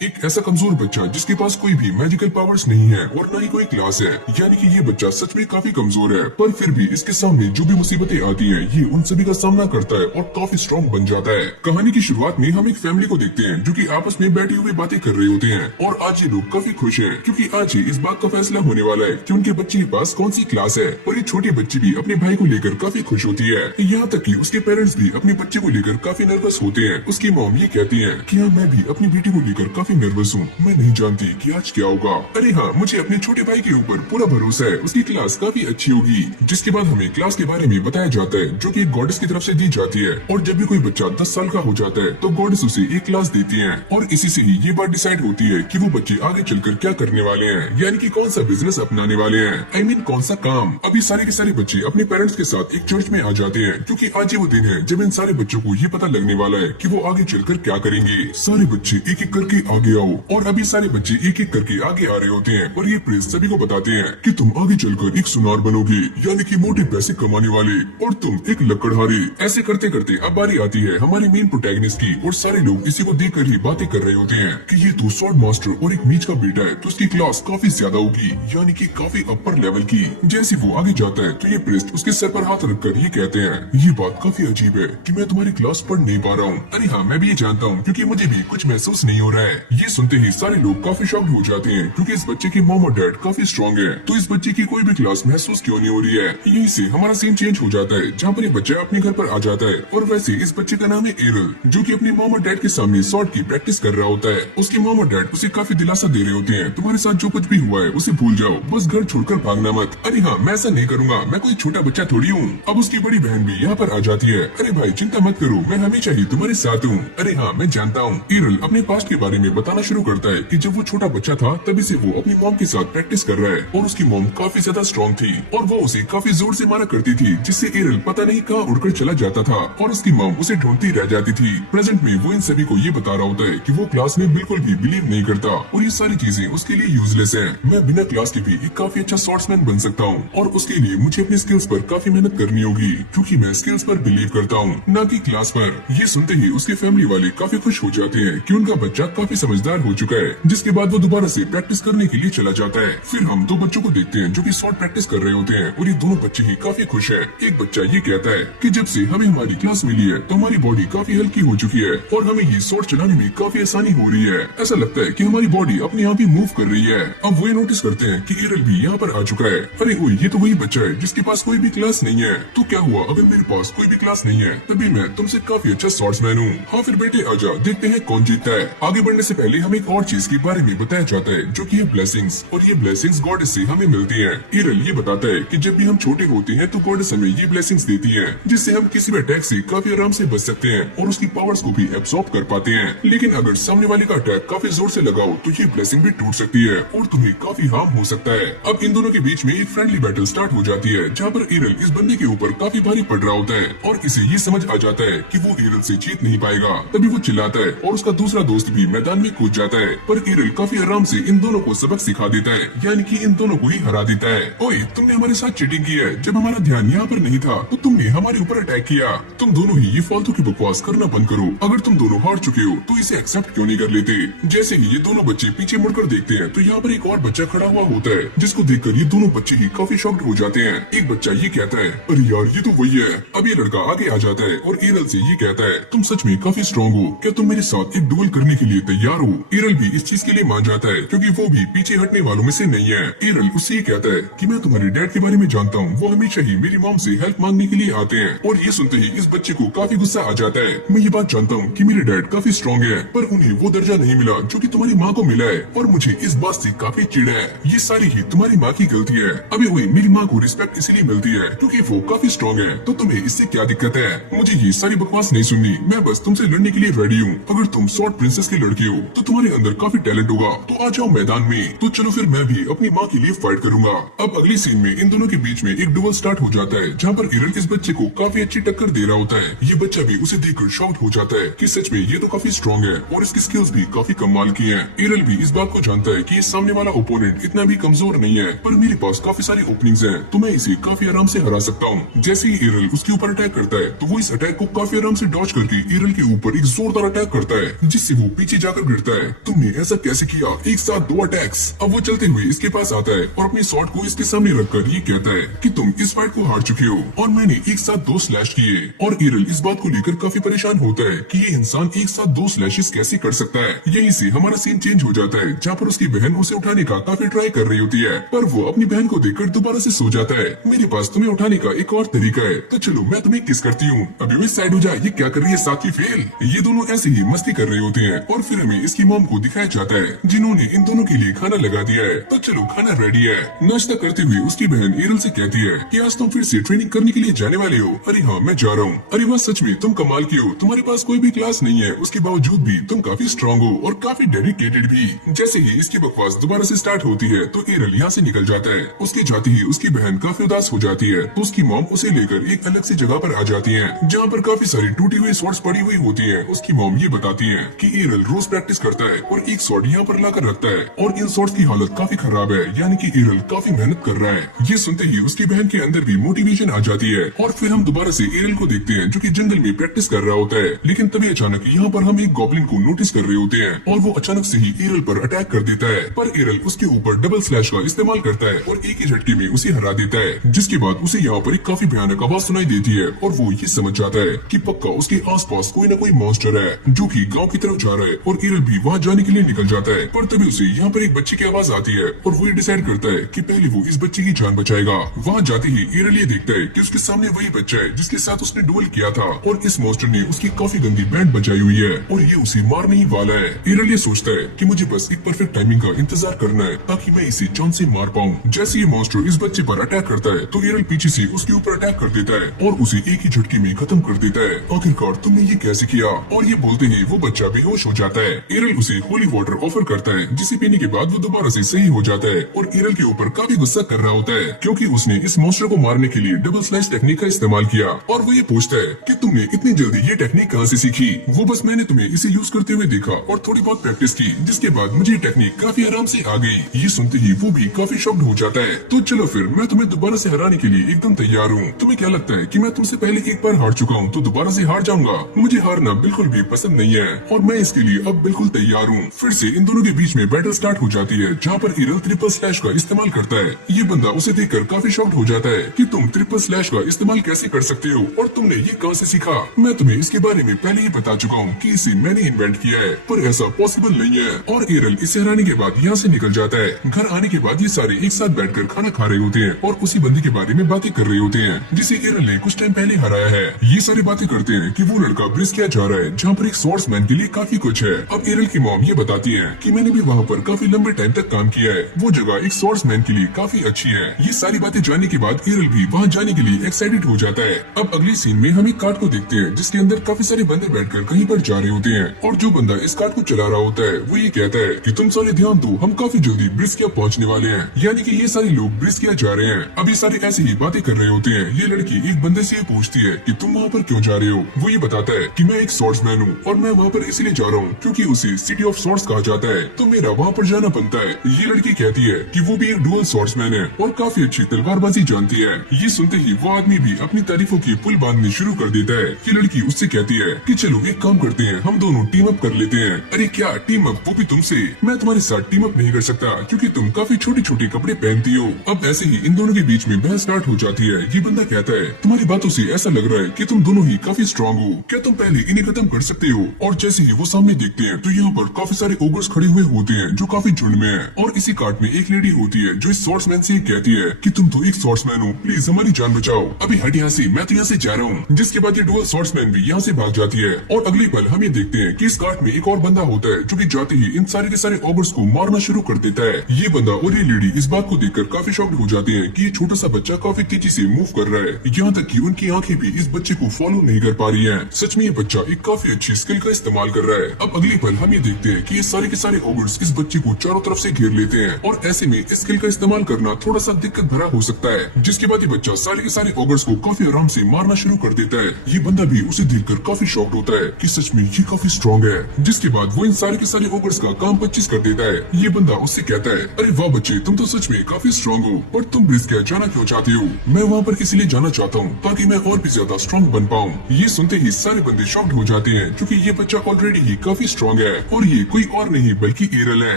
एक ऐसा कमजोर बच्चा जिसके पास कोई भी मैजिकल पावर्स नहीं है और न ही कोई क्लास है, यानी कि ये बच्चा सच में काफी कमजोर है, पर फिर भी इसके सामने जो भी मुसीबतें आती हैं, ये उन सभी का सामना करता है और काफी स्ट्रॉन्ग बन जाता है। कहानी की शुरुआत में हम एक फैमिली को देखते हैं जो कि आपस में बैठे हुए बातें कर रहे होते हैं और आज ये लोग काफी खुश हैं क्योंकि आज ही इस बात का फैसला होने वाला है कि उनके बच्चे के पास कौन सी क्लास है। और ये छोटी बच्ची भी अपने भाई को लेकर काफी खुश होती है, यहाँ तक कि उसके पेरेंट्स भी अपने बच्चे को लेकर काफी नर्वस होते हैं। उसकी मॉम ये कहती है कि हाँ, मैं भी अपनी बेटी को लेकर काफी नर्वस हूँ, मैं नहीं जानती कि आज क्या होगा। अरे हाँ, मुझे अपने छोटे भाई के ऊपर पूरा भरोसा है, उसकी क्लास काफी अच्छी होगी। जिसके बाद हमें क्लास के बारे में बताया जाता है जो कि एक गॉडेस की तरफ से दी जाती है, और जब भी कोई बच्चा 10 साल का हो जाता है तो गॉडेस उसे एक क्लास देती है और इसी से ही ये बात डिसाइड होती है कि वो बच्चे आगे चलकर क्या करने वाले हैं, यानी कि कौन सा बिजनेस अपनाने वाले हैं, I mean, कौन सा काम। अभी सारे के सारे बच्चे अपने पेरेंट्स के साथ एक चर्च में आ जाते हैं क्योंकि आज ही वो दिन है जब इन सारे बच्चों को ये पता लगने वाला है कि वो आगे चलकर क्या करेंगे। सारे बच्चे एक एक करके आगे आओ, और अभी सारे बच्चे एक एक करके आगे आ रहे होते हैं और ये प्रेस सभी को बताते हैं कि तुम आगे चलकर एक सुनार बनोगे, यानी कि मोटे पैसे कमाने वाले, और तुम एक लकड़हारे। ऐसे करते करते अब बारी आती है हमारे मेन प्रोटैगनिस्ट की, और सारे लोग इसी को देखकर ही बातें कर रहे होते हैं कि ये तो स्वॉर्ड मास्टर और एक मीच का बेटा है, तो उसकी क्लास काफी ज्यादा होगी, यानी कि काफी अपर लेवल की। जैसे वो आगे जाता है तो ये प्रेस्ट उसके सर पर हाथ रखकर ये कहते हैं, ये बात काफी अजीब है कि मैं तुम्हारी क्लास पढ़ नहीं पा रहा हूँ। अरे हाँ, मैं भी ये जानता हूँ क्योंकि मुझे भी कुछ महसूस नहीं हो रहा है। ये सुनते ही सारे लोग काफी शॉक्ड हो जाते हैं क्योंकि इस बच्चे की मॉम और डैड काफी स्ट्रॉन्ग है, तो इस बच्चे की कोई भी क्लास महसूस क्यों नहीं हो रही है। यहीं से हमारा सीन चेंज हो जाता है जहाँ पर ये बच्चा अपने घर पर आ जाता है, और वैसे इस बच्चे का नाम है एरल, जो कि अपनी मॉम और डैड के सामने शॉर्ट की प्रैक्टिस कर रहा होता है। उसकी मॉम और डैड उसे काफी दिलासा दे रहे होते हैं, तुम्हारे साथ जो कुछ भी हुआ है उसे भूल जाओ, बस घर छोड़कर भागना मत। अरे हाँ, मैं ऐसा नहीं करूंगा, मैं कोई छोटा बच्चा थोड़ी हूँ। अब उसकी बड़ी बहन भी यहाँ पर आ जाती है, अरे भाई चिंता मत करो, मैं हमेशा ही तुम्हारे साथ हूँ। अरे हाँ, मैं जानता हूँ। एरल अपने पास्ट के बारे में बताना शुरू करता है कि जब वो छोटा बच्चा था तभी से वो अपनी मॉम के साथ प्रैक्टिस कर रहा है, और उसकी मॉम काफी ज्यादा स्ट्रॉन्ग थी और वो उसे काफी जोर से मारा करती थी, जिससे एरल पता नहीं कहाँ उड़कर चला जाता था और उसकी मॉम उसे ढूंढती रह जाती थी। प्रेजेंट में वो इन सभी को ये बता रहा होता है कि वो क्लास में बिल्कुल भी बिलीव नहीं करता और ये सारी चीजें उसके लिए यूजलेस है। मैं बिना क्लास के भी एक काफी अच्छा स्वॉर्ड्समैन बन सकता हूँ, और उसके लिए मुझे अपनी स्किल्स पर काफी मेहनत करनी होगी क्योंकि मैं स्किल्स पर बिलीव करता हूँ, न कि क्लास पर। ये सुनते ही उसके फैमिली वाले काफी खुश हो जाते हैं कि उनका बच्चा काफी समझदार हो चुका है, जिसके बाद वो दोबारा से प्रैक्टिस करने के लिए चला जाता है। फिर हम दो बच्चों को देखते हैं जो कि शॉर्ट प्रैक्टिस कर रहे होते हैं, और ये दोनों बच्चे ही काफी खुश है। एक बच्चा ये कहता है कि जब से हमें हमारी क्लास मिली है तो हमारी बॉडी काफी हल्की हो चुकी है और हमें ये शॉर्ट चलाने में काफी आसानी हो रही है। ऐसा लगता है कि हमारी बॉडी अपने आप ही मूव कर रही है। अब वो नोटिस करते हैं कि एरल भी यहाँ पर आ चुका है। अरे ओए, ये तो वही बच्चा है जिसके पास कोई भी क्लास नहीं है। तो क्या हुआ अगर मेरे पास कोई भी क्लास नहीं है, तभी मैं तुमसे काफी अच्छा स्वॉर्ड्समैन हूँ। हाँ फिर बेटे आजा, देखते हैं कौन जीतता है। आगे बढ़ने से पहले हमें एक और चीज के बारे में बताया जाता है जो कि है ब्लेसिंग्स, और ये ब्लेसिंग्स गॉडेस से हमें मिलती है। एरल ये बताता है कि जब भी हम छोटे होते हैं तो गॉडेस हमें ये ब्लेसिंग्स देती है, जिससे हम किसी भी अटैक से काफी आराम से बच सकते हैं और उसकी पावर्स को भी एब्सॉर्ब कर पाते हैं। लेकिन अगर सामने वाले का अटैक काफी जोर से लगाओ तो ये ब्लेसिंग भी टूट सकती है और तुम्हें काफी हार्म हो सकता है। अब इन दोनों के बीच में एक फ्रेंडली बैटल स्टार्ट हो जाती है जहाँ पर एरल इस बंदे के ऊपर काफी भारी पड़ रहा होता है और इसे ये समझ आ जाता है कि वो एरल से जीत नहीं पाएगा। तभी वो चिल्लाता है और उसका दूसरा दोस्त भी मैदान में कूद जाता है, पर एरल काफी आराम से इन दोनों को सबक सिखा देता है, यानी कि इन दोनों को ही हरा देता है। ओए, तुमने हमारे साथ चीटिंग की है, जब हमारा ध्यान यहाँ पर नहीं था तो तुमने हमारे ऊपर अटैक किया। तुम दोनों ही ये फालतू की बकवास करना बंद करो। अगर तुम दोनों हार चुके हो तो इसे एक्सेप्ट क्यों नहीं कर लेते। जैसे ही ये दोनों बच्चे पीछे मुड़कर देखते हैं तो यहाँ पर एक और बच्चा खड़ा हुआ होता है, जिसको देखकर ये दोनों बच्चे ही काफी शॉक्ड हो जाते हैं। एक बच्चा ये कहता है, अरे यार ये तो वही है। अब ये लड़का आगे आ जाता है और एरल से ये कहता है, तुम सच में काफी स्ट्रॉन्ग हो, क्या तुम मेरे साथ एक डुएल करने के लिए तैयार हो। एरल भी इस चीज के लिए मान जाता है क्योंकि वो भी पीछे हटने वालों में से नहीं है। एरल उससे ये कहता है कि मैं तुम्हारे डैड के बारे में जानता हूँ, वो हमेशा ही मेरी मॉम से हेल्प मांगने के लिए आते हैं। और ये सुनते ही इस बच्चे को काफी गुस्सा आ जाता है। मैं ये बात जानता हूँ कि मेरे डैड काफी स्ट्रॉन्ग है, पर उन्हें वो दर्जा नहीं मिला जो कि तुम्हारी माँ को मिला है, और मुझे इस बात से काफी चिढ़ है। ये सारी ही तुम्हारी माँ की गलती है। अभी हुई मेरी माँ को रिस्पेक्ट इसीलिए मिलती है क्योंकि वो काफी स्ट्रॉन्ग है, तो तुम्हें इससे क्या दिक्कत है। मुझे ये सारी बकवास नहीं सुननी, मैं बस तुमसे लड़ने के लिए रेडी हूँ। अगर तुम शॉर्ट प्रिंसेस की लड़की हो तो तुम्हारे अंदर काफी टैलेंट होगा, तो आ जाओ मैदान में। तो चलो फिर मैं भी अपनी माँ के लिए फाइट करूंगा। अब अगली सीन में इन दोनों के बीच में एक डुएल स्टार्ट हो जाता है जहाँ पर एरल इस बच्चे को काफी अच्छी टक्कर दे रहा होता है। ये बच्चा भी उसे देखकर शॉक्ड हो जाता है कि सच में ये तो काफी स्ट्रॉन्ग है और इसकी स्किल्स भी काफी कमाल की हैं। एरल भी इस बात को जानता है कि ये सामने वाला ओपोनेंट इतना भी कमजोर नहीं है, पर मेरे पास काफी सारी ओपनिंग्स हैं, तो मैं इसे काफी आराम से हरा सकता हूँ। जैसे ही एरल उसके ऊपर अटैक करता है तो वो इस अटैक को काफी आराम से डॉज करके एरल के ऊपर एक जोरदार अटैक करता है, जिससे वो पीछे जाकर गिरता है। तुमने ऐसा कैसे किया, एक साथ 2 अटैक्स। अब वो चलते हुए इसके पास आता है और अपनी शॉट को इसके सामने रखकर ये कहता है कि तुम इस फाइट को हार चुके हो और मैंने एक साथ 2 स्लैश किए। और एरल इस बात को लेकर काफी परेशान होता है कि ये इंसान एक साथ 2 स्लैशेस कैसे कर सकता है। यहीं से हमारा सीन चेंज हो जाता है, जहाँ पर उसकी बहन उसे उठाने का काफी ट्राई कर रही होती है, पर वो अपनी बहन को देखकर दोबारा से सो जाता है। मेरे पास तुम्हें उठाने का एक और तरीका है, तो चलो मैं तुम्हें किस करती हूँ। अभी इस साइड हो जाए, ये क्या कर रही है साथी फेल। ये दोनों ऐसे ही मस्ती कर रहे होते हैं और फिर हमें इसकी मॉम को दिखाया जाता है, जिन्होंने इन दोनों के लिए खाना लगा दिया है। तो चलो खाना रेडी है। नाश्ता करते हुए उसकी बहन एरल से कहती है कि आज तुम फिर से ट्रेनिंग करने के लिए जाने वाले हो। अरे हाँ, मैं जा रहा हूँ। अरे वाह, सच में तुम कमाल की हो, तुम्हारे पास कोई भी क्लास नहीं है, उसके बावजूद भी तुम काफी स्ट्रॉन्ग हो और काफी डेडिकेटेड भी। जैसे ही इसकी बकवास दोबारा से स्टार्ट होती है तो एरल यहाँ से निकल जाता है। उसके जाते ही उसकी बहन काफी उदास हो जाती है, तो उसकी मॉम उसे लेकर एक अलग सी जगह पर आ जाती है, जहाँ पर काफी सारी टूटी हुई स्वॉर्ड्स पड़ी हुई होती है। उसकी मॉम ये बताती है कि एरल रोज प्रैक्टिस करता है और एक स्वॉर्ड यहाँ पर लाकर रखता है और इन स्वॉर्ड्स की हालत काफी खराब है, यानी कि एरल काफी मेहनत कर रहा है। ये सुनते ही उसकी बहन के अंदर भी मोटिवेशन आ जाती है और फिर हम दोबारा से एरल को देखते हैं, जो कि जंगल में प्रैक्टिस कर रहा होता है। लेकिन तभी अचानक यहाँ पर हम एक गॉब्लिन को नोटिस कर रहे होते हैं और वो अचानक से ही एरल पर अटैक कर देता है, पर एरल उसके ऊपर डबल स्लैश का इस्तेमाल करता है और एक ही झटके में उसे हरा देता है। जिसके बाद उसे यहाँ पर एक काफी भयानक आवाज सुनाई देती है और वो ये समझ जाता है कि पक्का उसके आसपास कोई न कोई मॉन्स्टर है, जो कि गांव की तरफ जा रहा है और एरल भी वहाँ जाने के लिए निकल जाता है। पर तभी उसे यहाँ पर एक बच्चे की आवाज आती है और वो ये डिसाइड करता है कि पहले वो इस बच्चे की जान बचाएगा। वहाँ जाते ही एरल ये देखता है कि उसके सामने वही बच्चा है जिसके साथ उसने डुएल किया था और इस मॉन्स्टर ने उसकी काफी गंदी बैंड बचाई हुई है और ये उसे मारने ही वाला है। एरल ये सोचता है कि मुझे बस एक परफेक्ट टाइमिंग का इंतजार करना है ताकि मैं इसे जान से मार पाऊं। जैसे ये मॉन्स्टर इस बच्चे पर अटैक करता है तो एरल पीछे से उसके ऊपर अटैक कर देता है और उसे एक ही झटके में खत्म कर देता है। आखिरकार तुमने ये कैसे किया? और ये बोलते ही वो बच्चा बेहोश हो जाता है। एरल उसे होली वाटर ऑफर करता है, जिसे पीने के बाद वो दोबारा से सही हो जाता है और एरल के ऊपर काफी गुस्सा कर रहा होता है, क्योंकि उसने इस मॉन्स्टर को मारने के लिए डबल स्लैश टेक्निक का इस्तेमाल किया। और वो ये पूछता है कि तुमने इतनी जल्दी ये टेक्निक कहाँ से सीखी? वो बस मैंने तुम्हें इसे यूज करते हुए देखा और थोड़ी बहुत प्रैक्टिस की, जिसके बाद मुझे ये टेक्निक काफी आराम से आ गई। ये सुनते ही वो भी काफी शॉक्ड हो जाता है। तो चलो फिर, मैं तुम्हें दोबारा से हराने के लिए एकदम तैयार हूँ। तुम्हें क्या लगता है कि मैं तुमसे पहले एक बार हार चुका हूँ तो दोबारा से हार जाऊंगा? मुझे हारना बिल्कुल भी पसंद नहीं है और मैं इसके लिए अब बिल्कुल तैयार हूँ। फिर से इन दोनों के बीच में बैटल स्टार्ट हो जाती है, जहाँ पर एरल ट्रिपल स्लैश का इस्तेमाल करता है। ये बंदा उसे देखकर काफी शॉक्ड हो जाता है कि तुम ट्रिपल स्लैश का इस्तेमाल कैसे कर सकते हो और तुमने ये कहाँ से सीखा? मैं तुम्हें इसके बारे में पहले ही बता चुका हूँ कि इसे मैंने इन्वेंट किया है, पर ऐसा पॉसिबल नहीं है। और एरल इसे हराने के बाद यहाँ से निकल जाता है। घर आने के बाद ये सारे एक साथ बैठकर खाना खा रहे होते हैं और उसी बंदी के बारे में बातें कर रहे होते हैं, जिसे एरल ने कुछ टाइम पहले हराया है। ये सारी बातें करते हैं कि वो लड़का ब्रिज किया जा रहा है, जहाँ पर एक स्वॉर्ड्समैन के लिए काफी कुछ है। अब एरल की मॉम ये बताती है कि मैंने भी वहाँ पर काफी लंबे टाइम तक काम किया है, वो जगह एक स्वॉर्ड्समैन के लिए काफी अच्छी है। ये सारी बातें जानने के बाद एरल भी वहाँ जाने के लिए एक्साइटेड हो जाता है। अब अगले सीन में हम एक कार्ट को देखते हैं, जिसके अंदर काफी सारे बंदे बैठकर कहीं पर जा रहे होते हैं और जो बंदा इस कार्ट को चला रहा होता है वो ये कहता है कि तुम सारे ध्यान दो, हम काफी जल्दी ब्रिस्किया पहुँचने वाले हैं, यानी कि ये सारे लोग ब्रिस्किया जा रहे हैं। अब ये सारे ऐसे ही बातें कर रहे होते हैं। ये लड़की एक बंदे से पूछती है कि तुम वहाँ पर क्यों जा रहे हो? वो ये बताता है कि मैं एक स्वॉर्ड्समैन हूँ और मैं वहाँ पर इसलिए जा रहा हूँ क्योंकि उसे सिटी ऑफ स्वॉर्ड्स कहा जाता है, तो मेरा वहाँ पर जाना बनता है। ये लड़की कहती है कि वो भी एक डुअल स्वॉर्ड्समैन है और काफी अच्छी तलवारबाजी जानती है। ये सुनते ही वो आदमी भी अपनी तारीफों की पुल बांधनी शुरू कर देता है। ये लड़की उससे कहती है कि चलो एक काम करते हैं, हम दोनों टीम अप कर लेते हैं। अरे क्या टीम अप, वो भी तुमसे? मैं तुम्हारे साथ टीम अप नहीं कर सकता क्योंकि तुम काफी छोटे छोटे कपड़े पहनती हो। अब ऐसे ही इन दोनों के बीच में बहस स्टार्ट हो जाती है। ये बंदा कहता है तुम्हारी बातों से ऐसा लग रहा है कि तुम दोनों ही काफी स्ट्रांग हो, क्या तुम पहले इन्हें खत्म कर सकते हो? और जैसे ही वो सामने देखते हैं तो यहाँ पर काफी सारे ओगर्स खड़े हुए होते हैं जो काफी झुंड में है और इसी कार्ट में एक लेडी होती है जो इस स्वॉर्ड्समैन से कहती है कि तुम तो एक स्वॉर्ड्समैन हो, प्लीज हमारी जान बचाओ। अभी हट यहाँ से, मैं तो यहाँ से जा रहा हूँ। जिसके बाद ये डुअल स्वॉर्ड्समैन भी यहाँ से भाग जाती है और अगले पल हम ये देखते हैं कि इस कार्ट में एक और बंदा होता है जो कि जाते ही इन सारे के सारे ओगर्स को मारना शुरू कर देता है। ये बंदा और ये लेडी इस बात को देखकर काफी शॉक्ड हो जाते हैं कि ये छोटा सा बच्चा काफी तेजी से मूव कर रहा है, यहाँ तक कि उनकी आंखें भी इस बच्चे को फॉलो नहीं कर पा रही हैं। सच में ये बच्चा एक काफी अच्छी स्किल का इस्तेमाल कर रहा है। अब अगले पल हम ये देखते हैं कि ये सारे के सारे ओगर्स इस बच्चे को चारों तरफ से घेर लेते हैं और ऐसे में इस स्किल का इस्तेमाल करना थोड़ा सा दिक्कत भरा हो सकता है। जिसके बाद ये बच्चा सारे के सारे ओगर्स को काफी आराम से मारना शुरू कर देता है। ये बंदा भी उसे देखकर काफी शॉक्ड होता है कि सच में ये काफी स्ट्रॉन्ग है। जिसके बाद वो इन सारे के सारे ओगर्स का काम 25 कर देता है। ये बंदा उससे कहता है अरे वाह बच्चे, तुम तो सच में काफी स्ट्रॉन्ग हो, पर तुम ब्रिस्किया जाना क्यों चाहते हो? मैं वहाँ पर इसलिए जाना चाहता हूँ ताकि मैं और भी ज्यादा स्ट्रॉन्ग बन पाऊँ। ये सुनते ही सारे बंदे शॉक्ड हो जाते हैं क्योंकि ये बच्चा ऑलरेडी ही काफी स्ट्रॉन्ग स्ट्रॉन्ग है और ये कोई और नहीं बल्कि एरल है।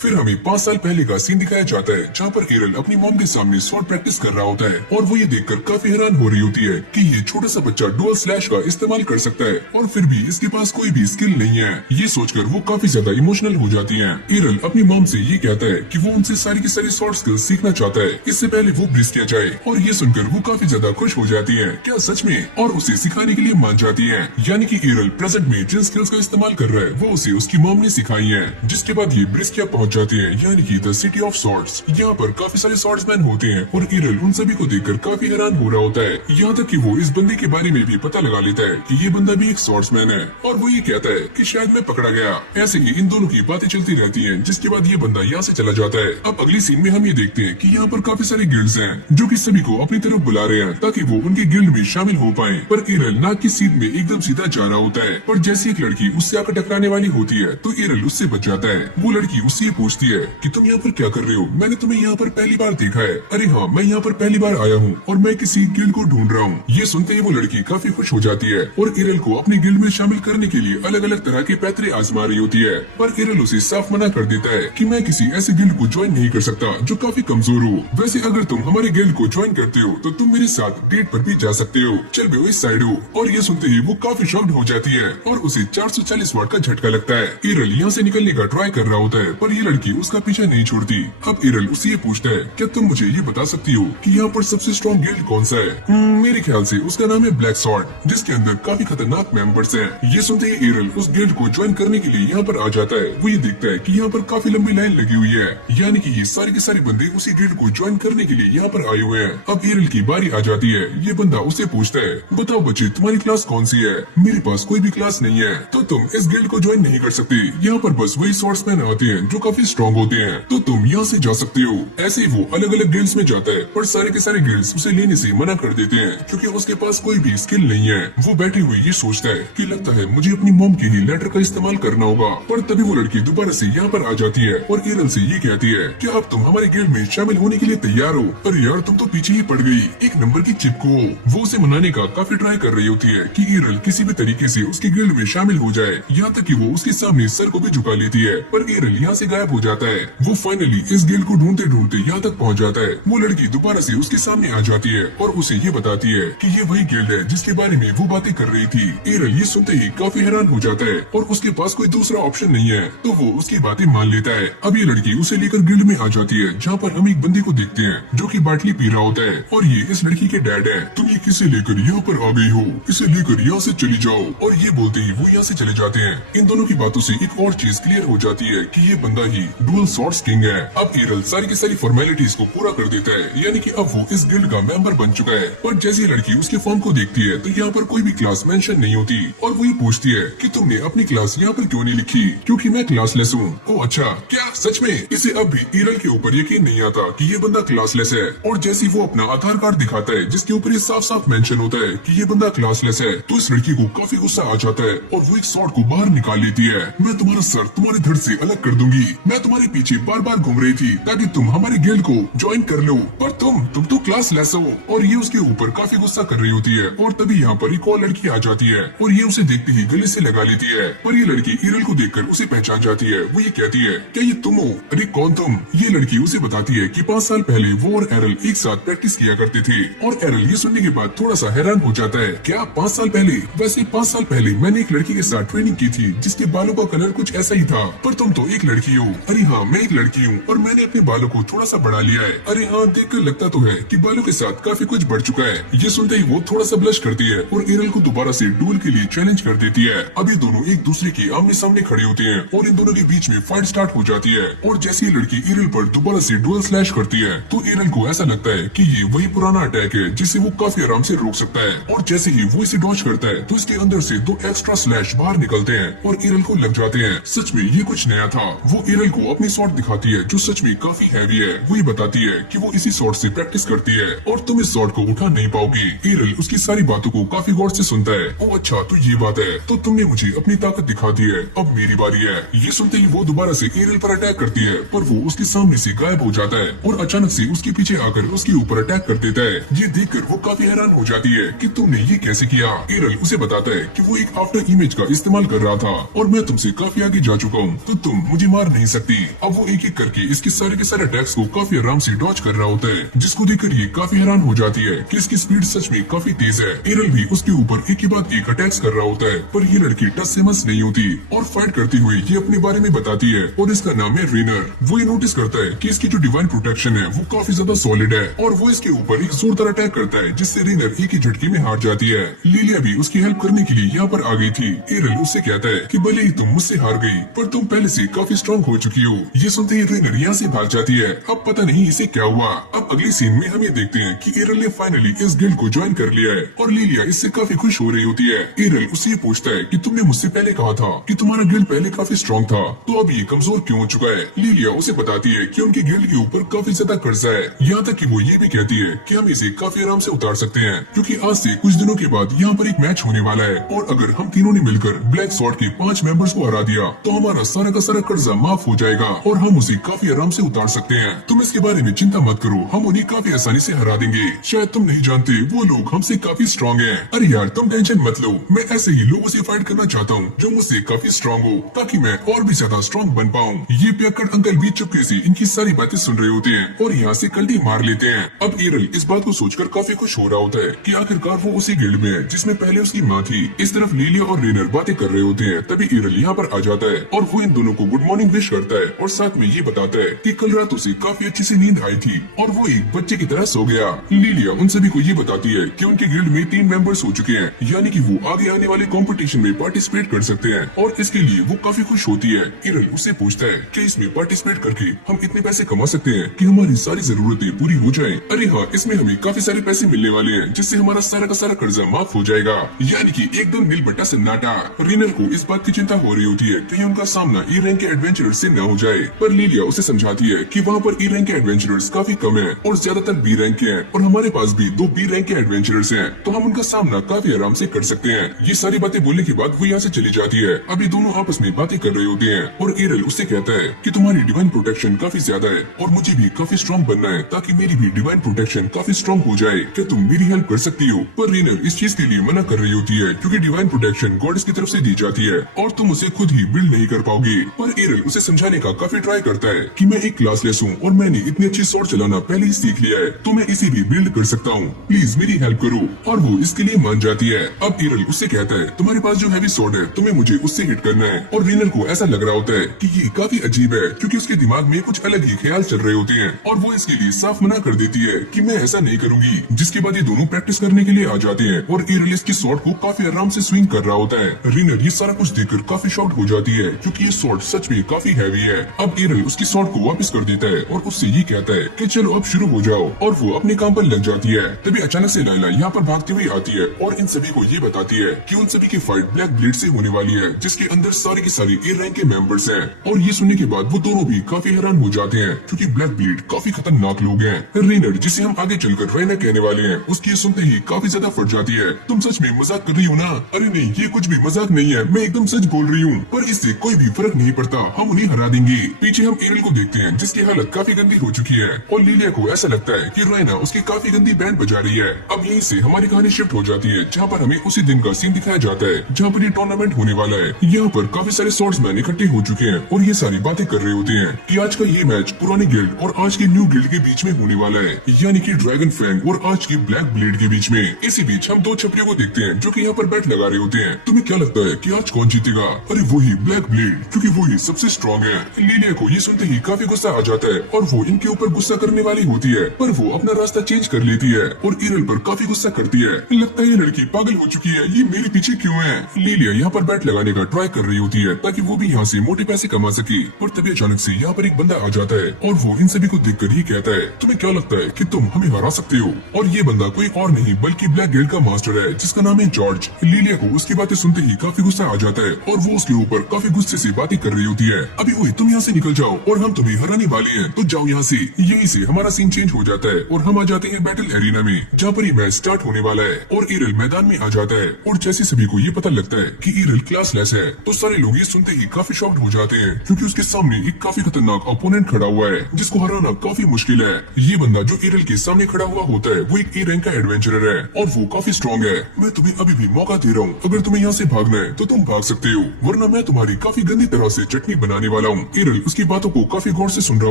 फिर हमें 5 साल पहले का सीन दिखाया जाता है जहाँ पर एरल अपनी मॉम के सामने स्वॉर्ड प्रैक्टिस कर रहा होता है और वो ये देखकर काफी हैरान हो रही होती है कि ये छोटा सा बच्चा डुअल स्लैश का इस्तेमाल कर सकता है और फिर भी इसके पास कोई भी स्किल नहीं है। ये सोचकर वो काफी ज्यादा इमोशनल हो जाती है। एरल अपनी मॉम से ये कहता है कि वो उनसे सारी की सारी स्वॉर्ड स्किल्स सीखना चाहता है इससे पहले वो ब्रिज किया जाए और ये सुनकर वो काफी ज्यादा खुश हो जाती है, क्या सच में, और उसे सिखाने के लिए मान जाती है। यानी कि एरल प्रेजेंट में जिन स्किल्स का इस्तेमाल कर रहा है वो उसे उसकी मॉम ने सिखाई है। जिसके बाद ये ब्रिस्किया पहुंच जाती है यानी कि द सिटी ऑफ स्वॉर्ड्स। यहाँ पर काफी सारे स्वॉर्ड्समैन होते हैं और एरल उन सभी को देखकर काफी हैरान हो रहा होता है। यहाँ तक कि वो इस बंदे के बारे में भी पता लगा लेता है कि ये बंदा भी एक स्वॉर्ड्समैन है और वो ये कहता है कि शायद मैं पकड़ा गया। ऐसे ही इन दोनों की बातें चलती रहती हैं जिसके बाद ये बंदा यहाँ से चला जाता है। अब अगली सीन में हम ये देखते हैं कि यहाँ पर काफी सारे गिल्ड्स हैं जो कि सभी को अपनी तरफ बुला रहे हैं ताकि वो उनके गिल्ड में शामिल हो पाए। पर एरल नाक की सीध में एकदम सीधा जा रहा होता है पर जैसी एक लड़की उससे आकर टकराने वाली होती है तो एरल उससे बच जाता है। वो लड़की उससे ये पूछती है कि तुम यहाँ पर क्या कर रहे हो, मैंने तुम्हें यहाँ पर पहली बार देखा है। अरे हाँ, मैं यहाँ पर पहली बार आया हूँ और मैं किसी गिल्ड को ढूंढ रहा हूँ। ये सुनते ही वो लड़की काफी खुश हो जाती है और एरल को अपने गिल्ड में शामिल करने के लिए अलग अलग तरह के पैतरे आजमा रही होती है। पर एरल उसे साफ मना कर देता है कि मैं किसी ऐसे गिल्ड को ज्वाइन नहीं कर सकता जो काफी कमजोर हो। वैसे अगर तुम हमारे गिल्ड को ज्वाइन करते हो तो तुम मेरे साथ डेट पर भी जा सकते हो, चल बे इस साइड हो। और ये सुनते ही वो काफी शॉक्ड हो जाती है और उसे 440 वाट का झटका लगता है। एरल यहाँ से निकलने का ट्राई कर रहा होता है पर ये लड़की उसका पीछा नहीं छोड़ती। अब एरल उससे ये पूछता है, क्या तुम मुझे ये बता सकती हो कि यहाँ पर सबसे स्ट्रॉन्ग गिल्ड कौन सा है? मेरे ख्याल से उसका नाम है ब्लैक स्वॉर्ड, जिसके अंदर काफी खतरनाक मेंबर्स हैं। ये सुनते ही एरल उस गिल्ड को ज्वाइन करने के लिए यहाँ पर आ जाता है। वो ये देखता है कि यहाँ पर काफी लंबी लाइन लगी हुई है, यानी कि ये सारे के सारे बंदे उसी गिल्ड को ज्वाइन करने के लिए यहाँ पर आए हुए हैं। अब एरल की बारी आ जाती है। ये बंदा उसे पूछता है, बताओ बच्चे तुम्हारी क्लास कौन सी है? मेरे पास कोई भी क्लास नहीं है तो तुम इस गिल्ड को ज्वाइन नहीं कर सकते। यहाँ पर बस वही स्वॉर्ड्समैन आते हैं जो काफी स्ट्रॉन्ग होते हैं, तो तुम यहाँ से जा सकते हो। ऐसे ही वो अलग अलग गिल्ड्स में जाता है पर सारे के सारे गिल्ड्स उसे लेने से मना कर देते हैं क्योंकि उसके पास कोई भी स्किल नहीं है। वो बैठे हुए ये सोचता है कि लगता है मुझे अपनी मॉम के ही लेटर का इस्तेमाल करना होगा। पर तभी वो लड़की दोबारा से यहाँ पर आ जाती है और एरल से ये कहती है कि अब तुम हमारे गिल्ड में शामिल होने के लिए तैयार हो। पर यार तुम तो पीछे ही पड़ गई, एक नंबर की चिप को। वो उसे मनाने का काफी ट्राई कर रही होती है कि एरल किसी भी तरीके से उसके गिल्ड में शामिल हो जाए, यहाँ तक कि वो उसके सामने सर को भी झुका लेती है। पर एरल यहाँ से गायब हो जाता है। वो फाइनली इस गिल्ड को ढूंढते ढूंढते यहाँ तक पहुँच जाता है। वो लड़की दोबारा से उसके सामने आ जाती है और उसे ये बताती है कि ये वही गिल्ड है जिसके बारे में वो बातें कर रही थी। एरल ये सुनते ही काफी हैरान हो जाता है और उसके पास कोई दूसरा ऑप्शन नहीं है तो वो उसकी बातें मान लेता है। अब ये लड़की उसे लेकर गिल्ड में आ जाती है जहाँ पर हम एक बंदे को देखते हैं जो कि बाटली पी रहा होता है और ये इस लड़की के डैड है। तुम ये किसे लेकर यहाँ पर आ गई हो? इसे लेकर यहाँ से चली जाओ। और ये बोलते ही वो यहाँ से चले जाते हैं। इन दोनों की बातों से एक और चीज क्लियर हो जाती है कि ये बंदा ही डुअल स्वॉर्ड्स किंग है। अब एरल सारी की सारी फॉर्मेलिटीज को पूरा कर देता है, यानी कि अब वो इस गिल्ड का मेंबर बन चुका है। पर जैसी लड़की उसके फॉर्म को देखती है तो यहाँ पर कोई भी क्लास मेंशन नहीं होती और वो ये पूछती है कि तुमने अपनी क्लास यहाँ पर क्यों नहीं लिखी, क्योंकि मैं क्लासलेस हूँ। ओह अच्छा, क्या सच में? इसे अब भी एरल के ऊपर यकीन नहीं आता कि ये बंदा क्लासलेस है। और जैसी वो अपना आधार कार्ड दिखाता है जिसके ऊपर ये साफ साफ मेंशन होता है कि ये बंदा क्लासलेस है, तो इस लड़की को काफी गुस्सा आ जाता है और वो एक स्वॉर्ड को बाहर निकाल लेती है। मैं तुम्हारा सर तुम्हारे धड़ से अलग कर दूंगी। मैं तुम्हारे पीछे बार बार घूम रही थी ताकि तुम हमारे गिल्ड को ज्वाइन कर लो, पर तुम तो क्लासलेस हो। और ये उसके ऊपर काफी गुस्सा कर रही होती है और तभी यहाँ पर एक और लड़की आ जाती है और ये उसे देखते ही गले से लगा लेती है। पर ये लड़की एरल को देखकर उसे पहचान जाती है। वो ये कहती है, क्या ये तुम हो? अरे कौन तुम? ये लड़की उसे बताती है कि 5 साल पहले वो और एरल एक साथ प्रैक्टिस किया करते थे। और एरल ये सुनने के बाद थोड़ा सा हैरान हो जाता है। क्या 5 साल पहले? वैसे 5 साल पहले मैंने एक लड़की के साथ ट्रेनिंग की थी जिसके बालों का कलर कुछ ऐसा ही था। पर तुम तो एक लड़की हो। अरे हाँ, मैं एक लड़की हूँ और मैंने अपने बालों को थोड़ा सा बढ़ा लिया है। अरे हाँ, देखकर लगता तो है कि बालों के साथ काफी कुछ बढ़ चुका है। ये सुनते ही वो थोड़ा सा ब्लश करती है और एरल को दोबारा से डुएल के लिए चैलेंज कर देती है। अब ये दोनों एक दूसरे के आमने सामने खड़े होते हैं और इन दोनों के बीच में फाइट स्टार्ट हो जाती है। और जैसे ये लड़की एरल पर दोबारा से डुएल स्लैश करती है तो एरल को ऐसा लगता है कि ये वही पुराना अटैक है जिसे वो काफी आराम से रोक सकता है। और जैसे ही वो इसे डॉज करता है तो इसके अंदर से 2 एक्स्ट्रा स्लैश बाहर निकलते हैं और एरल को लग जाते हैं। सच में ये कुछ नया था। वो एरल को अपनी स्वॉर्ड दिखाती है जो सच में काफी हैवी है। वो ये बताती है कि वो इसी स्वॉर्ड से प्रैक्टिस करती है और तुम इस स्वॉर्ड को उठा नहीं पाओगी। एरल उसकी सारी बातों को काफी गौर से सुनता है। ओ अच्छा, तो ये बात है, तो तुमने मुझे अपनी ताकत दिखा दी है, अब मेरी बारी है। ये सुनते ही वो दोबारा से एरल पर अटैक करती है पर वो उसके सामने से गायब हो जाता है और अचानक से उसके पीछे आकर उसके ऊपर अटैक कर देता है। ये देखकर वो काफी हैरान हो जाती है कि तुमने ये कैसे किया। एरल उसे बताता है कि वो एक आफ्टर इमेज का इस्तेमाल कर रहा था और मैं मैं तुमसे काफी आगे जा चुका हूँ, तो तुम मुझे मार नहीं सकती। अब वो एक एक करके इसके सारे अटैक्स को काफी आराम से डॉज कर रहा होता है, जिसको देखकर ये काफी हैरान हो जाती है कि इसकी स्पीड सच में काफी तेज है। एरल भी उसके ऊपर एक के बाद एक अटैक्स कर रहा होता है, पर ये लड़की टच से मस नहीं होती और फाइट करते हुए ये अपने बारे में बताती है और इसका नाम है रेनर। वो ये नोटिस करता है कि इसकी जो डिवाइन प्रोटेक्शन है वो काफी ज्यादा सॉलिड है और वो इसके ऊपर एक जोरदार अटैक करता है, जिससे रेनर एक ही झटके में हार जाती है। लिलिया भी उसकी हेल्प करने के लिए यहाँ पर आ गई थी। एरल उससे कहता है कि भले ही तुम मुझसे हार गई, पर तुम पहले से काफी स्ट्रॉन्ग हो चुकी हो। ये सुनते ही रेनर यहाँ से भाग जाती है। अब पता नहीं इसे क्या हुआ। अब अगली सीन में हम ये देखते हैं कि एरल ने फाइनली इस गिल्ड को ज्वाइन कर लिया है और लिलिया इससे काफी खुश हो रही होती है। एरल उससे पूछता है कि तुमने मुझसे पहले कहा था कि तुम्हारा गिल्ड पहले काफी स्ट्रॉन्ग था, तो अब ये कमजोर क्यों हो चुका है। लिलिया उसे बताती है कि उनके गिल्ड के ऊपर काफी ज्यादा कर्जा है, यहाँ तक कि वो ये भी कहती है कि हम इसे काफी आराम से उतार सकते हैं, क्योंकि आज से कुछ दिनों के बाद यहाँ पर एक मैच होने वाला है और अगर हम तीनों ने मिलकर ब्लैक सॉर्ड के 5 मेंबर्स को हरा दिया तो हमारा सारा का सारा कर्जा माफ हो जाएगा और हम उसे काफी आराम से उतार सकते हैं। तुम इसके बारे में चिंता मत करो, हम उन्हें काफी आसानी से हरा देंगे। शायद तुम नहीं जानते वो लोग हमसे काफी स्ट्रॉन्ग हैं। अरे यार तुम टेंशन मत लो, मैं ऐसे ही लोगों से फाइट करना चाहता हूँ जो मुझसे काफी स्ट्रॉन्ग हो, ताकि मैं और भी ज्यादा स्ट्रॉन्ग बन पाऊँ। ये पियक्कड़ अंकल भी चुपके से इनकी सारी बातें सुन रहे होते हैं और यहाँ से कल्टी मार लेते हैं। अब एरल इस बात को सोचकर काफी खुश हो रहा होता है कि आखिरकार वो उसी गिल्ड में है जिसमें पहले उसकी माँ थी। इस तरफ लिलिया और रेनर बातें कर रहे होते हैं, तभी एरल यहाँ पर आ जाता है और वो इन दोनों को गुड मॉर्निंग विश करता है और साथ में ये बताता है कि कल रात उसे काफी अच्छी सी नींद आई थी और वो एक बच्चे की तरह सो गया। लिलिया उन सभी को ये बताती है कि उनके गिल्ड में 3 मेंबर्स हो चुके हैं, यानी कि वो आगे आने वाले कंपटीशन में पार्टिसिपेट कर सकते हैं और इसके लिए वो काफी खुश होती है। एरल उससे पूछता है कि इसमें पार्टिसिपेट करके हम इतने पैसे कमा सकते हैं कि हमारी सारी जरूरतें पूरी हो जाएं। अरे हाँ, इसमें हमें काफी सारे पैसे मिलने वाले हैं, जिससे हमारा सारा का सारा कर्जा माफ हो जाएगा, यानी कि एकदम नील बट्टा सन्नाटा। रेनर को इस बात की चिंता हो रही होती है कहीं उनका सामना ई रैंक के एडवेंचरर्स से न हो जाए, पर लिलिया उसे समझाती है कि वहाँ पर ई रैंक के एडवेंचरर्स काफी कम है और ज्यादातर बी रैंक के हैं और हमारे पास भी 2 बी रैंक के एडवेंचरर्स हैं, तो हम उनका सामना काफी आराम से कर सकते हैं। ये सारी बातें बोलने के बाद वो यहाँ से चली जाती है। अभी दोनों आपस में बातें कर रहे होते हैं और एरल उससे कहता है कि तुम्हारी डिवाइन प्रोटेक्शन काफी ज्यादा है और मुझे भी काफी स्ट्रॉन्ग बनना है ताकि मेरी भी डिवाइन प्रोटेक्शन काफी स्ट्रॉन्ग हो जाए। क्या तुम मेरी हेल्प कर सकती हो? पर रेनर इस चीज के लिए मना कर रही होती है क्योंकि डिवाइन प्रोटेक्शन गॉड्स की तरफ से दी जाती है और तुम उसे खुद ही बिल्ड नहीं कर पाओगे। पर एरल उसे समझाने का काफी ट्राई करता है कि मैं एक क्लासलेस हूँ और मैंने इतनी अच्छी स्वॉर्ड चलाना पहले ही सीख लिया है, तो मैं इसे भी बिल्ड कर सकता हूँ, प्लीज मेरी हेल्प करो। और वो इसके लिए मान जाती है। अब एरल उससे कहता है तुम्हारे पास जो हैवी स्वॉर्ड है तुम्हें मुझे उससे हिट करना है, और रेनर को ऐसा लग रहा होता है कि ये काफी अजीब है क्योंकि उसके दिमाग में कुछ अलग ही ख्याल चल रहे होते हैं और वो इसके लिए साफ मना कर देती है कि मैं ऐसा नहीं करूंगी। जिसके बाद ये दोनों प्रैक्टिस करने के लिए आ जाते हैं और एरल इसकी स्वॉर्ड को काफी आराम से स्विंग कर रहा होता है। रेनर ये सारा कुछ देखकर काफी शॉक्ड हो जाती है क्योंकि ये स्वॉर्ड सच में काफी हैवी है। अब एरल उसकी स्वॉर्ड को वापस कर देता है और उससे ये कहता है कि चलो अब शुरू हो जाओ, और वो अपने काम पर लग जाती है। तभी अचानक से लाइला यहाँ पर भागती हुई आती है और इन सभी को ये बताती है कि उन सभी की फाइट ब्लैक ब्लेड से होने वाली है, जिसके अंदर सारे के सारे ए रैंक के मेंबर्स हैं। और ये सुनने के बाद वो दोनों भी काफी हैरान हो जाते हैं क्योंकि ब्लैक ब्लेड काफी खतरनाक लोग हैं। रेनर, जिसे हम आगे चलकर रेना कहने वाले हैं, उसकी सुनते ही काफी ज्यादा फट जाती है। तुम सच में मजाक कर रही हो ना? अरे नहीं, ये कुछ भी मजाक नहीं है, मैं एकदम सच बोल रही हूँ, पर इससे कोई भी फर्क नहीं पड़ता, हम उन्हें हरा देंगे। पीछे हम एरल को देखते हैं जिसकी हालत काफी गंदी हो चुकी है और लिलिया को ऐसा लगता है कि रेना उसकी काफी गंदी बैंड बजा रही है। अब यहीं से हमारी कहानी शिफ्ट हो जाती है जहाँ पर हमें उसी दिन का सीन दिखाया जाता है जहाँ पर ये टूर्नामेंट होने वाला है। यहाँ पर काफी सारे स्वॉर्ड्समैन इकट्ठे हो चुके हैं और ये सारी बातें कर रहे होते हैं कि आज का ये मैच पुरानी गिल्ड और आज के न्यू गिल्ड के बीच में होने वाला है, यानी कि ड्रैगन फैंग और आज के ब्लैक ब्लेड के बीच में। इसी बीच हम 2 छपरियों को देखते हैं जो कि यहाँ पर बैट लगा रहे होते हैं। तुम्हें क्या लगता है कि आज कौन जीतेगा? अरे वही ब्लैक ब्लेड, क्योंकि वही सबसे स्ट्रॉन्ग है। लिलिया को ये सुनते ही काफी गुस्सा आ जाता है और वो इनके ऊपर गुस्सा करने वाली होती है, पर वो अपना रास्ता चेंज कर लेती है और एरल पर काफी गुस्सा करती है। लगता है ये लड़की पागल हो चुकी है, ये मेरे पीछे क्यों है? लिलिया यहाँ पर बैट लगाने का ट्राई कर रही होती है ताकि वो भी यहाँ से मोटे पैसे कमा सके, और तभी अचानक से यहाँ पर एक बंदा आ जाता है और वो इन सभी को देखकर ही कहता है तुम्हें क्या लगता है कि तुम हमें हरा सकते हो? और ये बंदा कोई और नहीं बल्कि ब्लैक गिल्ड का मास्टर है जिसका नाम है जॉर्ज। लिलिया को उसकी बातें सुनते ही काफी गुस्सा आ जाता है और वो उसके ऊपर काफी गुस्से से बातें कर रही होती है। अभी ओए, तुम यहाँ से निकल जाओ और हम तुम्हें हराने वाले हैं, तो जाओ यहाँ से। यहीं से हमारा सीन चेंज हो जाता है और हम आ जाते हैं बैटल एरिना में जहाँ पर ये मैच स्टार्ट होने वाला है और एरल मैदान में आ जाता है। और जैसे सभी को ये पता लगता है कि एरल क्लासलेस है तो सारे लोग ये सुनते ही काफी शॉक्ड हो जाते हैं क्योंकि उसके सामने एक काफी खतरनाक ओपोनेंट खड़ा हुआ है जिसको हराना काफी मुश्किल है। ये बंदा जो एरल के सामने खड़ा हुआ होता है वो एक ए रैंक का एडवेंचरर है और वो काफी स्ट्रॉन्ग है। मैं तुम्हें अभी भी मौका दे रहा हूँ, अगर तुम्हें यहाँ से भागना है तो तुम भाग सकते हो। वरना मैं तुम्हारी काफी गंदी तरह से चटनी बनाने वाला हूँ। एरल उसकी बातों को काफी गौर से सुन रहा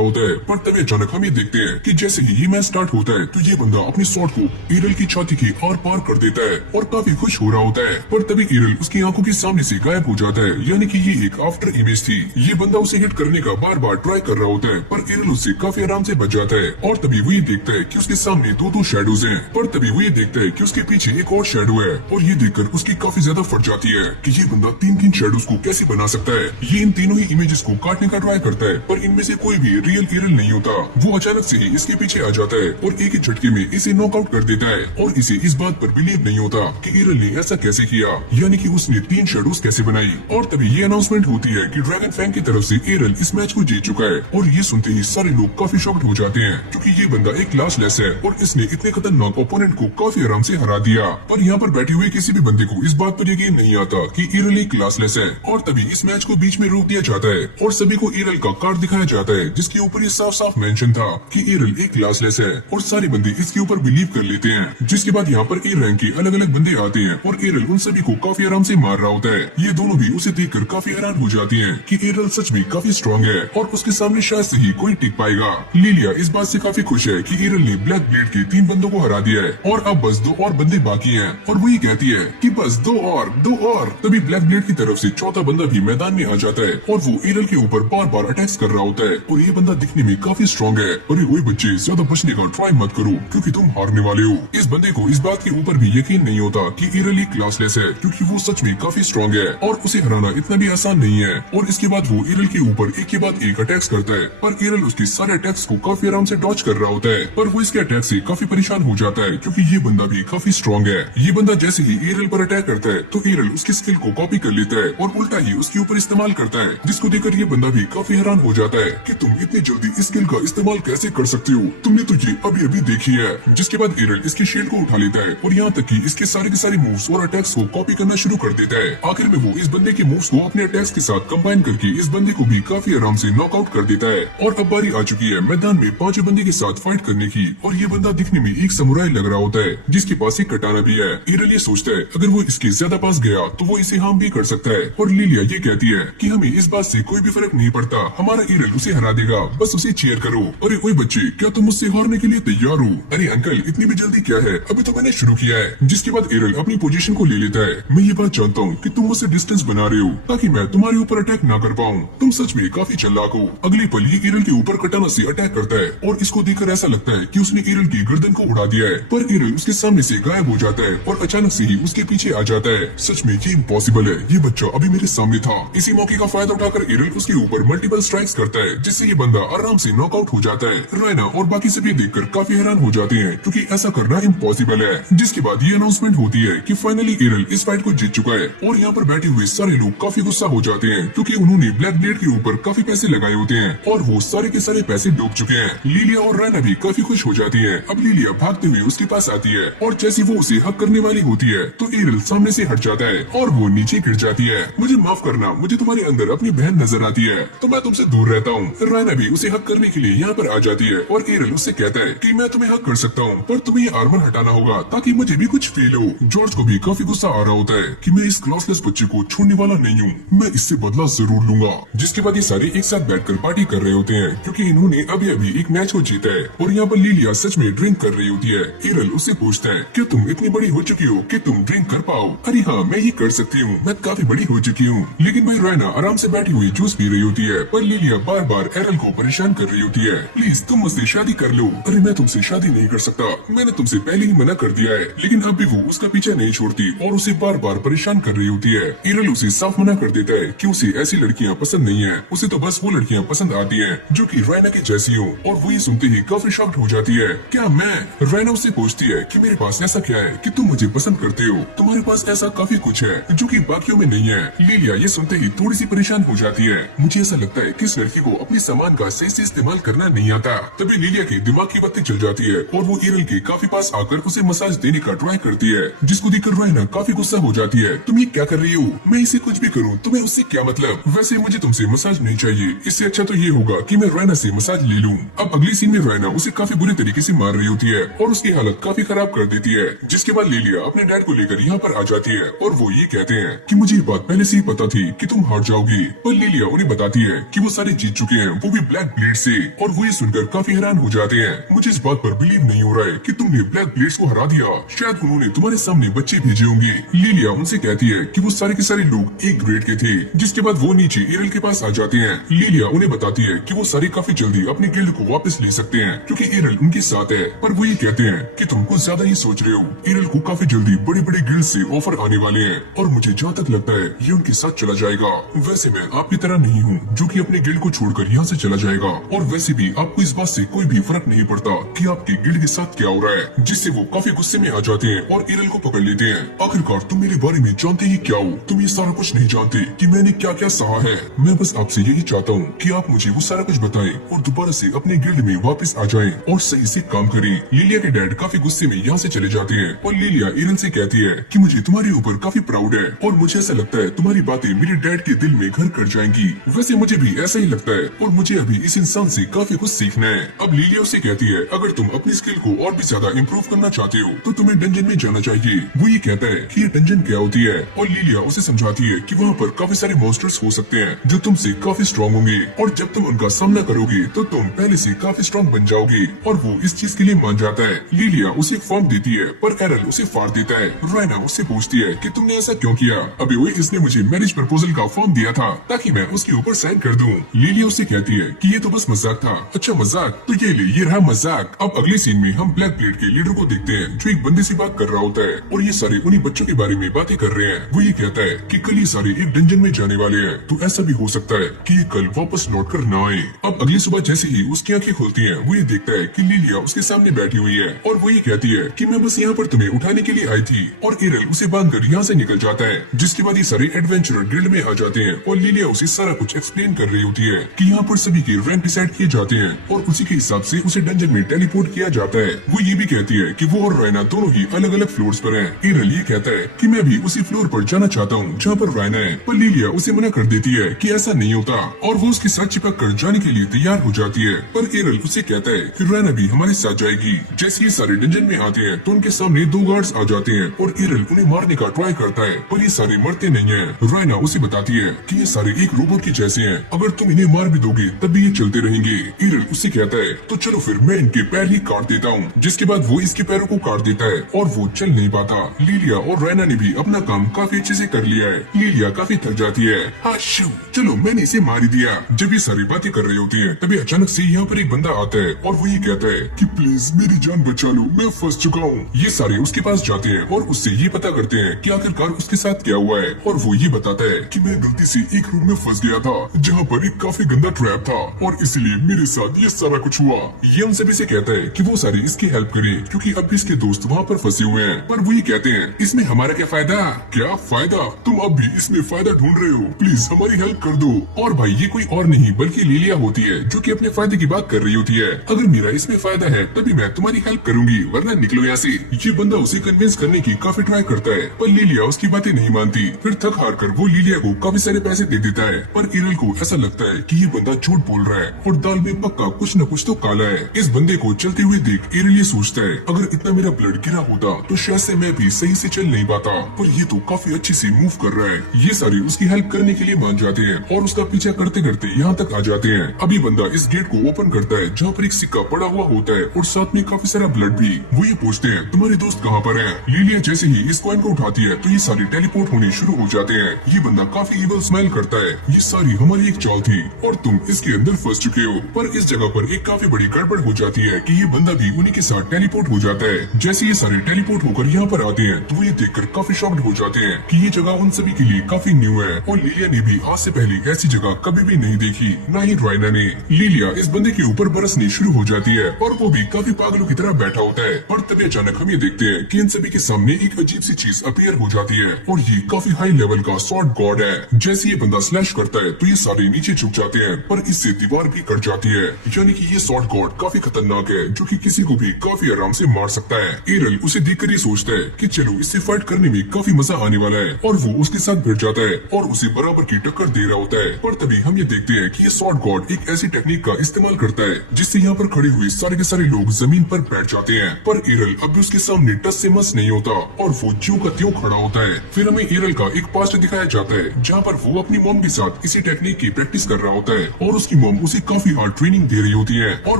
होता है, पर तभी अचानक हम ये देखते हैं कि जैसे ही ये मैच स्टार्ट होता है तो ये बंदा अपनी शॉट को एरल की छाती के आर पार कर देता है और काफी खुश हो रहा होता है। पर तभी एरल उसकी आंखों के सामने से गायब हो जाता है, यानी कि ये एक आफ्टर इमेज थी। ये बंदा उसे हिट करने का बार बार ट्राई कर रहा होता है, पर एरल उससे काफी आराम से बच जाता है। और तभी वो ये देखता है कि उसके सामने दो शैडोज हैं, पर तभी वो ये देखता है कि उसके पीछे एक और शैडो है, और ये देखकर उसकी काफी ज्यादा फट जाती है कि ये बंदा तीन शैडोज को कैसे बना सकता है। ये इन तीनों ही इमेजेस को काटने का ट्राई करता है, पर इनमें से कोई भी रियल एरल नहीं होता। वो अचानक से ही इसके पीछे आ जाता है और एक ही झटके में इसे नॉकआउट कर देता है, और इसे इस बात पर बिलीव नहीं होता कि एरल ने ऐसा कैसे किया, यानी कि उसने 3 शैडोज कैसे बनाई। और तभी ये अनाउंसमेंट होती है कि ड्रैगन फैंग की तरफ से एरल इस मैच को जीत चुका है। और ये सुनते ही सारे लोग काफी शॉक्ड हो जाते हैं, क्योंकि ये बंदा एक क्लासलेस है और इसने इतने खतरनाक ओपोनेंट को काफी आराम से हरा दिया। पर यहाँ पर बैठे हुए किसी भी बंदे को इस बात पर यकीन नहीं आता कि एरल एक क्लासलेस है। और तभी इस मैच को बीच में रोक दिया जाता है और सभी को एरल का कार्ड दिखाया जाता है, जिसके ऊपर ये साफ साफ मेंशन था कि एरल एक क्लासलेस है, और सारे बंदे इसके ऊपर बिलीव कर लेते हैं। जिसके बाद यहाँ पर ए रैंक के अलग अलग बंदे आते हैं और एरल उन सभी को काफी आराम से मार रहा होता है। ये दोनों भी उसे देखकर काफी हैरान हो जाती हैं कि एरल सच में काफी स्ट्रॉन्ग है और उसके सामने शायद से ही कोई टिक पाएगा। लिलिया इस बात से काफी खुश है कि एरल ने ब्लैक ब्लेड के 3 बंदों को हरा दिया है और अब बस 2 और बंदे बाकी हैं, और वही कहती है कि बस 2 और। तभी ब्लैक ब्लेड की तरफ से चौथा बंदा भी मैदान में आ जाता है और वो एरल के ऊपर बार बार अटैक्स कर रहा होता है, और ये बंदा दिखने में काफी स्ट्रॉन्ग है। अरे वही बच्चे, ज्यादा बचने का ट्राई मत करो क्योंकि तुम हारने वाले हो। इस बंदे को इस बात के ऊपर भी यकीन नहीं होता कि एरल एक क्लासलेस है, क्योंकि वो सच में काफी स्ट्रॉन्ग है और उसे हराना इतना भी आसान नहीं है। और इसके बाद वो एरल के ऊपर एक के बाद एक अटैक्स करता है, पर एरल उसके सारे अटैक्स को काफी आराम से डॉज कर रहा होता है। पर वो इसके अटैक से काफी परेशान हो जाता है, क्योंकि ये बंदा भी काफी स्ट्रॉन्ग है। ये बंदा जैसे ही एरल पर अटैक करता है तो एरल उसकी स्किल को कॉपी कर लेता है और उल्टा ही उसके ऊपर इस्तेमाल करता है, जिसको देखकर ये बंदा भी काफी हैरान हो जाता है कि तुम इतनी जल्दी इस स्किल का इस्तेमाल कैसे कर सकते हो, तुमने तो ये अभी अभी देखी है। जिसके बाद एरल इसकी शील्ड को उठा लेता है और यहाँ तक कि इसके सारे के सारे मूव्स और अटैक्स को कॉपी करना शुरू कर देता है। आखिर में वो इस बंदे के मूव्स को अपने अटैक्स के साथ कंबाइन करके इस बंदे को भी काफी आराम से नॉकआउट कर देता है। और अब बारी आ चुकी है मैदान में 5 बंदे के साथ फाइट करने की, और ये बंदा दिखने में एक समुराई लग रहा होता है, जिसके पास एक कटाना भी है। एरल ये सोचता है अगर वो इसके ज्यादा पास गया तो वो इसे हार्म भी कर सकता है, और लिलिया ये कहती है कि हमें इस बात से कोई भी फर्क नहीं पड़ता, हमारा एरल उसे हरा देगा, बस उसे चीयर करो। अरे ओए बच्चे, क्या तुम मुझसे हारने के लिए तैयार हो? अरे अंकल, इतनी भी जल्दी क्या है, अभी तो मैंने शुरू किया है। जिसके बाद एरल अपनी पोजीशन को ले लेता है। मैं ये बात जानता हूँ कि तुम मुझसे डिस्टेंस बना रहे हो ताकि मैं तुम्हारे ऊपर अटैक ना कर पाऊँ। तुम सच में काफी चालाक हो। अगले पल ये एरल के ऊपर कटाना से अटैक करता है और इसको देखकर ऐसा लगता है कि उसने एरल की गर्दन को उड़ा दिया है, पर एरल उसके सामने से गायब हो जाता है और अचानक से ही उसके पीछे आ जाता है। सच में ये इम्पॉसिबल है, ये बच्चा अभी मेरे सामने था। इसी मौके का फायदा उठाकर एरल उसके ऊपर मल्टीपल स्ट्राइक्स करता है, जिससे ये बंदा आराम से नॉकआउट हो जाता है। रायना और बाकी सभी देखकर काफी हैरान हो जाते हैं, क्योंकि ऐसा करना इम्पॉसिबल है। जिसके बाद ये अनाउंसमेंट होती है कि फाइनली एरल इस फाइट को जीत चुका है, और यहाँ पर बैठे हुए सारे लोग काफी गुस्सा हो जाते हैं, क्योंकि उन्होंने ब्लैक ब्लेड के ऊपर काफी पैसे लगाए होते हैं और वो सारे के सारे पैसे डूब चुके हैं। लिलिया और रायना भी काफी खुश हो जाती है। अब लिलिया भागते हुए उसके पास आती है और जैसे वो उसे हक करने वाली होती है तो एरल सामने से हट जाता है और वो नीचे गिर जाती है। मुझे माफ करना, मुझे तुम्हारे अंदर अपनी बहन नजर आती है तो मैं तुमसे दूर रहता हूँ। रायना भी उसे हक करने के लिए यहाँ पर आ जाती है और एरल उससे कहता है कि मैं तुम्हें हक कर सकता हूँ, पर तुम्हें ये आर्मर हटाना होगा ताकि मुझे भी कुछ फील हो। जॉर्ज को भी काफी गुस्सा आ रहा होता है कि मैं इस क्लासलेस बच्चे को छोड़ने वाला नहीं हूँ, मैं इससे बदला जरूर लूंगा। जिसके बाद ये सारे एक साथ बैठकर पार्टी कर रहे होते हैं, क्योंकि इन्होंने अभी अभी एक मैच को जीता है। और यहाँ पर लिलिया सच में ड्रिंक कर रही होती है। एरल उससे पूछता है क्या तुम इतनी बड़ी हो चुकी हो कि तुम ड्रिंक कर पाओ? अरे हाँ, मैं ये कर सकती हूँ, मैं काफी बड़ी हो चुकी हूँ। लेकिन भाई रायना आराम से बैठी हुई जूस पी रही होती है, पर लिलिया बार बार एरल को परेशान कर रही होती है। प्लीज तुम मुझसे शादी कर लो। अरे मैं तुमसे शादी नहीं कर सकता, मैंने तुमसे पहले ही मना कर दिया है। लेकिन अब भी वो उसका पीछा नहीं छोड़ती और उसे बार बार परेशान कर रही होती है। एरल उसे साफ मना कर देता है कि उसे ऐसी लड़कियाँ पसंद नहीं है, उसे तो बस वो लड़कियाँ पसंद आती है जो कि रायना की जैसी हो। और वो ये सुनते ही काफी शॉक्ड हो जाती है। क्या मैं? रायना उससे पूछती है कि मेरे पास ऐसा क्या है कि तुम मुझे पसंद करते हो? तुम्हारे पास ऐसा काफी कुछ है जो कि बाकियों में नहीं है। लिलिया ये सुनते ही थोड़ी सी परेशान हो जाती है। मुझे ऐसा लगता है कि इस लड़की को अपने सामान का सही से इस्तेमाल करना नहीं आता। तभी लिलिया की दिमाग की बत्ती चल जाती है और वो एरल के काफी पास आकर उसे मसाज देने का ट्राई करती है, जिसको देखकर रायना काफी गुस्सा हो जाती है। तुम ये क्या कर रही हो? मैं इसे कुछ भी करूँ तुम्हें उससे क्या मतलब? वैसे मुझे तुमसे मसाज नहीं चाहिए, इससे अच्छा तो ये होगा कि मैं रायना से मसाज ले लूं। अब अगली सीन में रायना उसे काफी बुरी तरीके से मार रही होती है और उसकी हालत काफी खराब कर देती है। जिसके बाद लिलिया अपने डैड को लेकर यहाँ पर आ जाती है और वो ये कहते हैं कि मुझे ये बात पहले से ही पता थी कि तुम हार जाओगी। पर लिलिया उन्हें बताती है कि वो सारे जीत चुके हैं, वो भी ब्लैक ब्लेड से, और वो ये सुनकर काफी हैरान हो जाते हैं। मुझे इस बात पर बिलीव नहीं हो रहा है कि तुमने ब्लैक ब्लेड्स को हरा दिया। शायद उन्होंने तुम्हारे सामने बच्चे भेजे होंगे। लिलिया उनसे कहती है कि वो सारे के सारे लोग एक ग्रेड के थे। जिसके बाद वो नीचे एरल के पास आ जाते हैं। लिलिया उन्हें बताती है कि वो सारे काफी जल्दी अपने गिल्ड को वापस ले सकते हैं क्योंकि एरल उनके साथ है। पर वो ये कहते हैं कि तुम कुछ ज्यादा ही सोच रहे हो। एरल को काफी जल्दी बड़े बड़े गिल्ड से ऑफर आने वाले हैं और मुझे जहाँ तक लगता है ये उनके साथ चला जाएगा। वैसे मैं आपकी तरह नहीं हूँ जो कि अपने गिल्ड को छोड़कर यहाँ से चला जाएगा, और वैसे भी आपको इस बात से कोई भी फर्क नहीं पड़ता कि आपके गिल्ड के साथ क्या हो रहा है। जिससे वो काफी गुस्से में आ जाते हैं और एरल को पकड़ लेते हैं। आखिरकार तुम मेरे बारे में जानते ही क्या हो? तुम ये सारा कुछ नहीं जानते कि मैंने क्या क्या सहा है। मैं बस आपसे यही चाहता हूँ कि आप मुझे वो सारा कुछ बताएं और दोबारा से अपने गिल्ड में वापस आ जाएं और सही से काम करें। लिलिया के डैड काफी गुस्से में यहाँ से चले जाते हैं और लिलिया एरल से कहती है कि मुझे तुम्हारे ऊपर काफी प्राउड है और मुझे ऐसा लगता है तुम्हारी बातें मेरे डैड के दिल में घर कर जाएंगी। वैसे मुझे भी ऐसा ही लगता है और मुझे अभी इस इंसान से काफी कुछ सीखना है। अब लिलिया उसे कहती है अगर तुम अपनी स्किल को और भी ज्यादा इम्प्रूव करना चाहते हो तो तुम्हें डंजन में जाना चाहिए। वो ये कहता है कि ये डंजन क्या होती है और लिलिया उसे समझाती है कि वहाँ पर काफी सारे मॉन्स्टर्स हो सकते हैं जो तुमसे काफी स्ट्रॉन्ग होंगे और जब तुम उनका सामना करोगे तो तुम पहले से काफी स्ट्रॉन्ग बन जाओगे। और वो इस चीज के लिए मान जाता है। लिलिया उसे एक फॉर्म देती है पर एरल उसे फाड़ देता है। रायना उससे पूछती है कि तुमने ऐसा क्यों किया? अबे ओए, इसने मुझे मैरिज प्रपोजल का फॉर्म दिया था ताकि मैं उसके ऊपर साइन कर दूं। लिलिया उससे कहती है कि ये तो बस मजाक था। अच्छा मजाक, तो ये ले, ये रहा मजाक। अब अगले सीन में हम ब्लैक ब्लेड के लीडर को देखते हैं जो एक बंदे से बात कर रहा होता है और ये सारे उन्हीं बच्चों के बारे में बातें कर रहे हैं। वो ये कहता है कि कल ये सारे एक डंजन में जाने वाले हैं, तो ऐसा भी हो सकता है कि ये कल वापस लौट कर न आए। अब अगली सुबह जैसे ही उसकी आंखें खुलती हैं, वो ये देखता है कि लिलिया उसके सामने बैठी हुई है और वो ये कहती है कि मैं बस यहाँ पर तुम्हें उठाने के लिए आई थी। और एरल उसे बांधकर यहाँ से निकल जाता है। जिसके बाद ये सारे एडवेंचरर गिल्ड में आ जाते हैं और लिलिया उसे सारा कुछ एक्सप्लेन कर रही होती है कि यहाँ पर सभी के रैंक डिसाइड किए जाते हैं और उसी के हिसाब से उसे डंजन में टेलीपोर्ट किया जाता है। वो ये भी कहती है कि वो और रायना दोनों ही अलग अलग फ्लोर्स पर हैं। एरल ये कहता है कि मैं भी उसी फ्लोर पर जाना चाहता हूँ जहाँ पर रायना है, पर लिलिया उसे मना कर देती है कि ऐसा नहीं होता और वो उसके साथ चिपक कर जाने के लिए तैयार हो जाती है। पर एरल उसे कहता है कि रायना भी हमारे साथ जाएगी। जैसे ये सारे डंजन में आते हैं तो उनके सामने दो गार्ड्स आ जाते हैं और एरल उन्हें मारने का ट्राई करता है, पर ये सारे मरते नहीं है। रायना उसे बताती है कि ये सारे एक रोबोट के जैसे हैं, अगर तुम इन्हें मार भी दोगे तब भी ये चलते रहेंगे। एरल उससे कहता है तो चलो फिर मैं इनके पैर ही काट देता हूँ। जिसके बाद वो इसके पैरों को काट देता है और वो चल नहीं पाता। लिलिया और रायना ने भी अपना काम काफी अच्छे से कर लिया है। लिलिया काफी थक जाती है। हाशू, चलो मैंने इसे मार ही दिया। जब ये सारी बातें कर रही होती है तभी अचानक से यहाँ पर एक बंदा आता है और वो ये कहता है कि प्लीज मेरी जान बचा लो, मैं फंस चुका हूँ। ये सारे उसके पास जाते हैं और उससे ये पता करते हैं कि आखिरकार उसके साथ क्या हुआ है और वो ये बताता है कि मैं गलती से एक रूम में फंस गया था जहाँ पर एक काफी गंदा ट्रैप था और इसलिए मेरे साथ ये सारा कुछ हुआ। ये उन सभी से कहता है कि वो सारे इसकी हेल्प करें क्योंकि अब भी इसके दोस्त वहाँ पर फंसे हुए हैं। पर वो ये कहते हैं इसमें हमारा क्या फायदा? क्या फायदा? तुम अब भी इसमें फायदा ढूंढ रहे हो, प्लीज हमारी हेल्प कर दो। और भाई ये कोई और नहीं बल्कि लिलिया होती है जो कि अपने फायदे की बात कर रही होती है। अगर मेरा इसमें फायदा है तभी मैं तुम्हारी हेल्प करूंगी, वरना निकलो यहाँ से। ये बंदा उसे कन्विंस करने की काफी ट्राई करता है पर लिलिया उसकी बातें नहीं मानती। फिर थक हार कर वो लिलिया को काफी सारे पैसे दे देता है, पर एरल को ऐसा लगता है कि ये बंदा झूठ बोल रहा है और दाल में पक्का कुछ न कुछ तो काला है। इस बंदे को चलते हुए देख एरल ये सोचता है अगर इतना मेरा ब्लड गिरा होता तो शायद से मैं भी सही से चल नहीं पाता, पर ये तो काफी अच्छी से मूव कर रहा है। ये सारे उसकी हेल्प करने के लिए मान जाते हैं और उसका पीछा करते करते यहाँ तक आ जाते हैं। अभी बंदा इस गेट को ओपन करता है जहाँ पर एक सिक्का पड़ा हुआ होता है और साथ में काफी सारा ब्लड भी। वो ये पूछते हैं तुम्हारे दोस्त कहाँ पर हैं? लिलिया जैसे ही इस कॉइन को उठाती है तो ये सारे टेलीपोर्ट होने शुरू हो जाते हैं। ये बंदा काफी इवल स्माइल करता है। ये सारी हमारी एक चाल थी और तुम इसके अंदर फंस चुके हो। पर इस जगह पर एक काफी बड़ी गड़बड़ हो जाती है कि ये बंदा भी उन्हीं के साथ टेलीपोर्ट हो जाता है। जैसे ये सारे टेलीपोर्ट होकर यहाँ पर आते हैं तो वो ये देखकर काफी शॉक्ड हो जाते हैं कि ये जगह उन सभी के लिए काफी न्यू है और लिलिया ने भी आज से पहले ऐसी जगह कभी भी नहीं देखी, न ही रायना ने। लिलिया इस बंदे के ऊपर बरसनी शुरू हो जाती है और वो भी काफी पागलों की तरह बैठा होता है। पर तभी अचानक हम ये देखते हैं कि इन सभी के सामने एक अजीब सी चीज अपीयर हो जाती है और ये काफी हाई लेवल का स्वॉर्ड गॉड है। जैसे ये बंदा स्लैश करता है तो ये सारे नीचे झुक जाते हैं, पर इससे दीवार भी कट जाती है। यानी कि ये स्वॉर्ड गॉड काफी खतरनाक है जो कि किसी को भी काफी आराम से मार सकता है। एरल उसे देखकर ये सोचता है कि चलो इससे फाइट करने में काफी मजा आने वाला है और वो उसके साथ भिड़ जाता है और उसे बराबर की टक्कर दे रहा होता है। पर तभी हम ये देखते हैं कि ये स्वॉर्ड गॉड एक ऐसी टेक्निक का इस्तेमाल करता है जिससे यहाँ पर खड़े हुए सारे के सारे लोग जमीन पर बैठ जाते हैं। पर एरल अब भी उसके सामने टस से मस नहीं होता और वो ज्यों का त्यों खड़ा होता है। फिर हमें एरल का एक पास्ट दिखाया जाता है जहाँ पर वो अपनी मॉम के साथ इसी टेक्निक की प्रैक्टिस कर रहा होता है और उसकी मॉम उसे काफी हार्ड ट्रेनिंग दे रही होती है और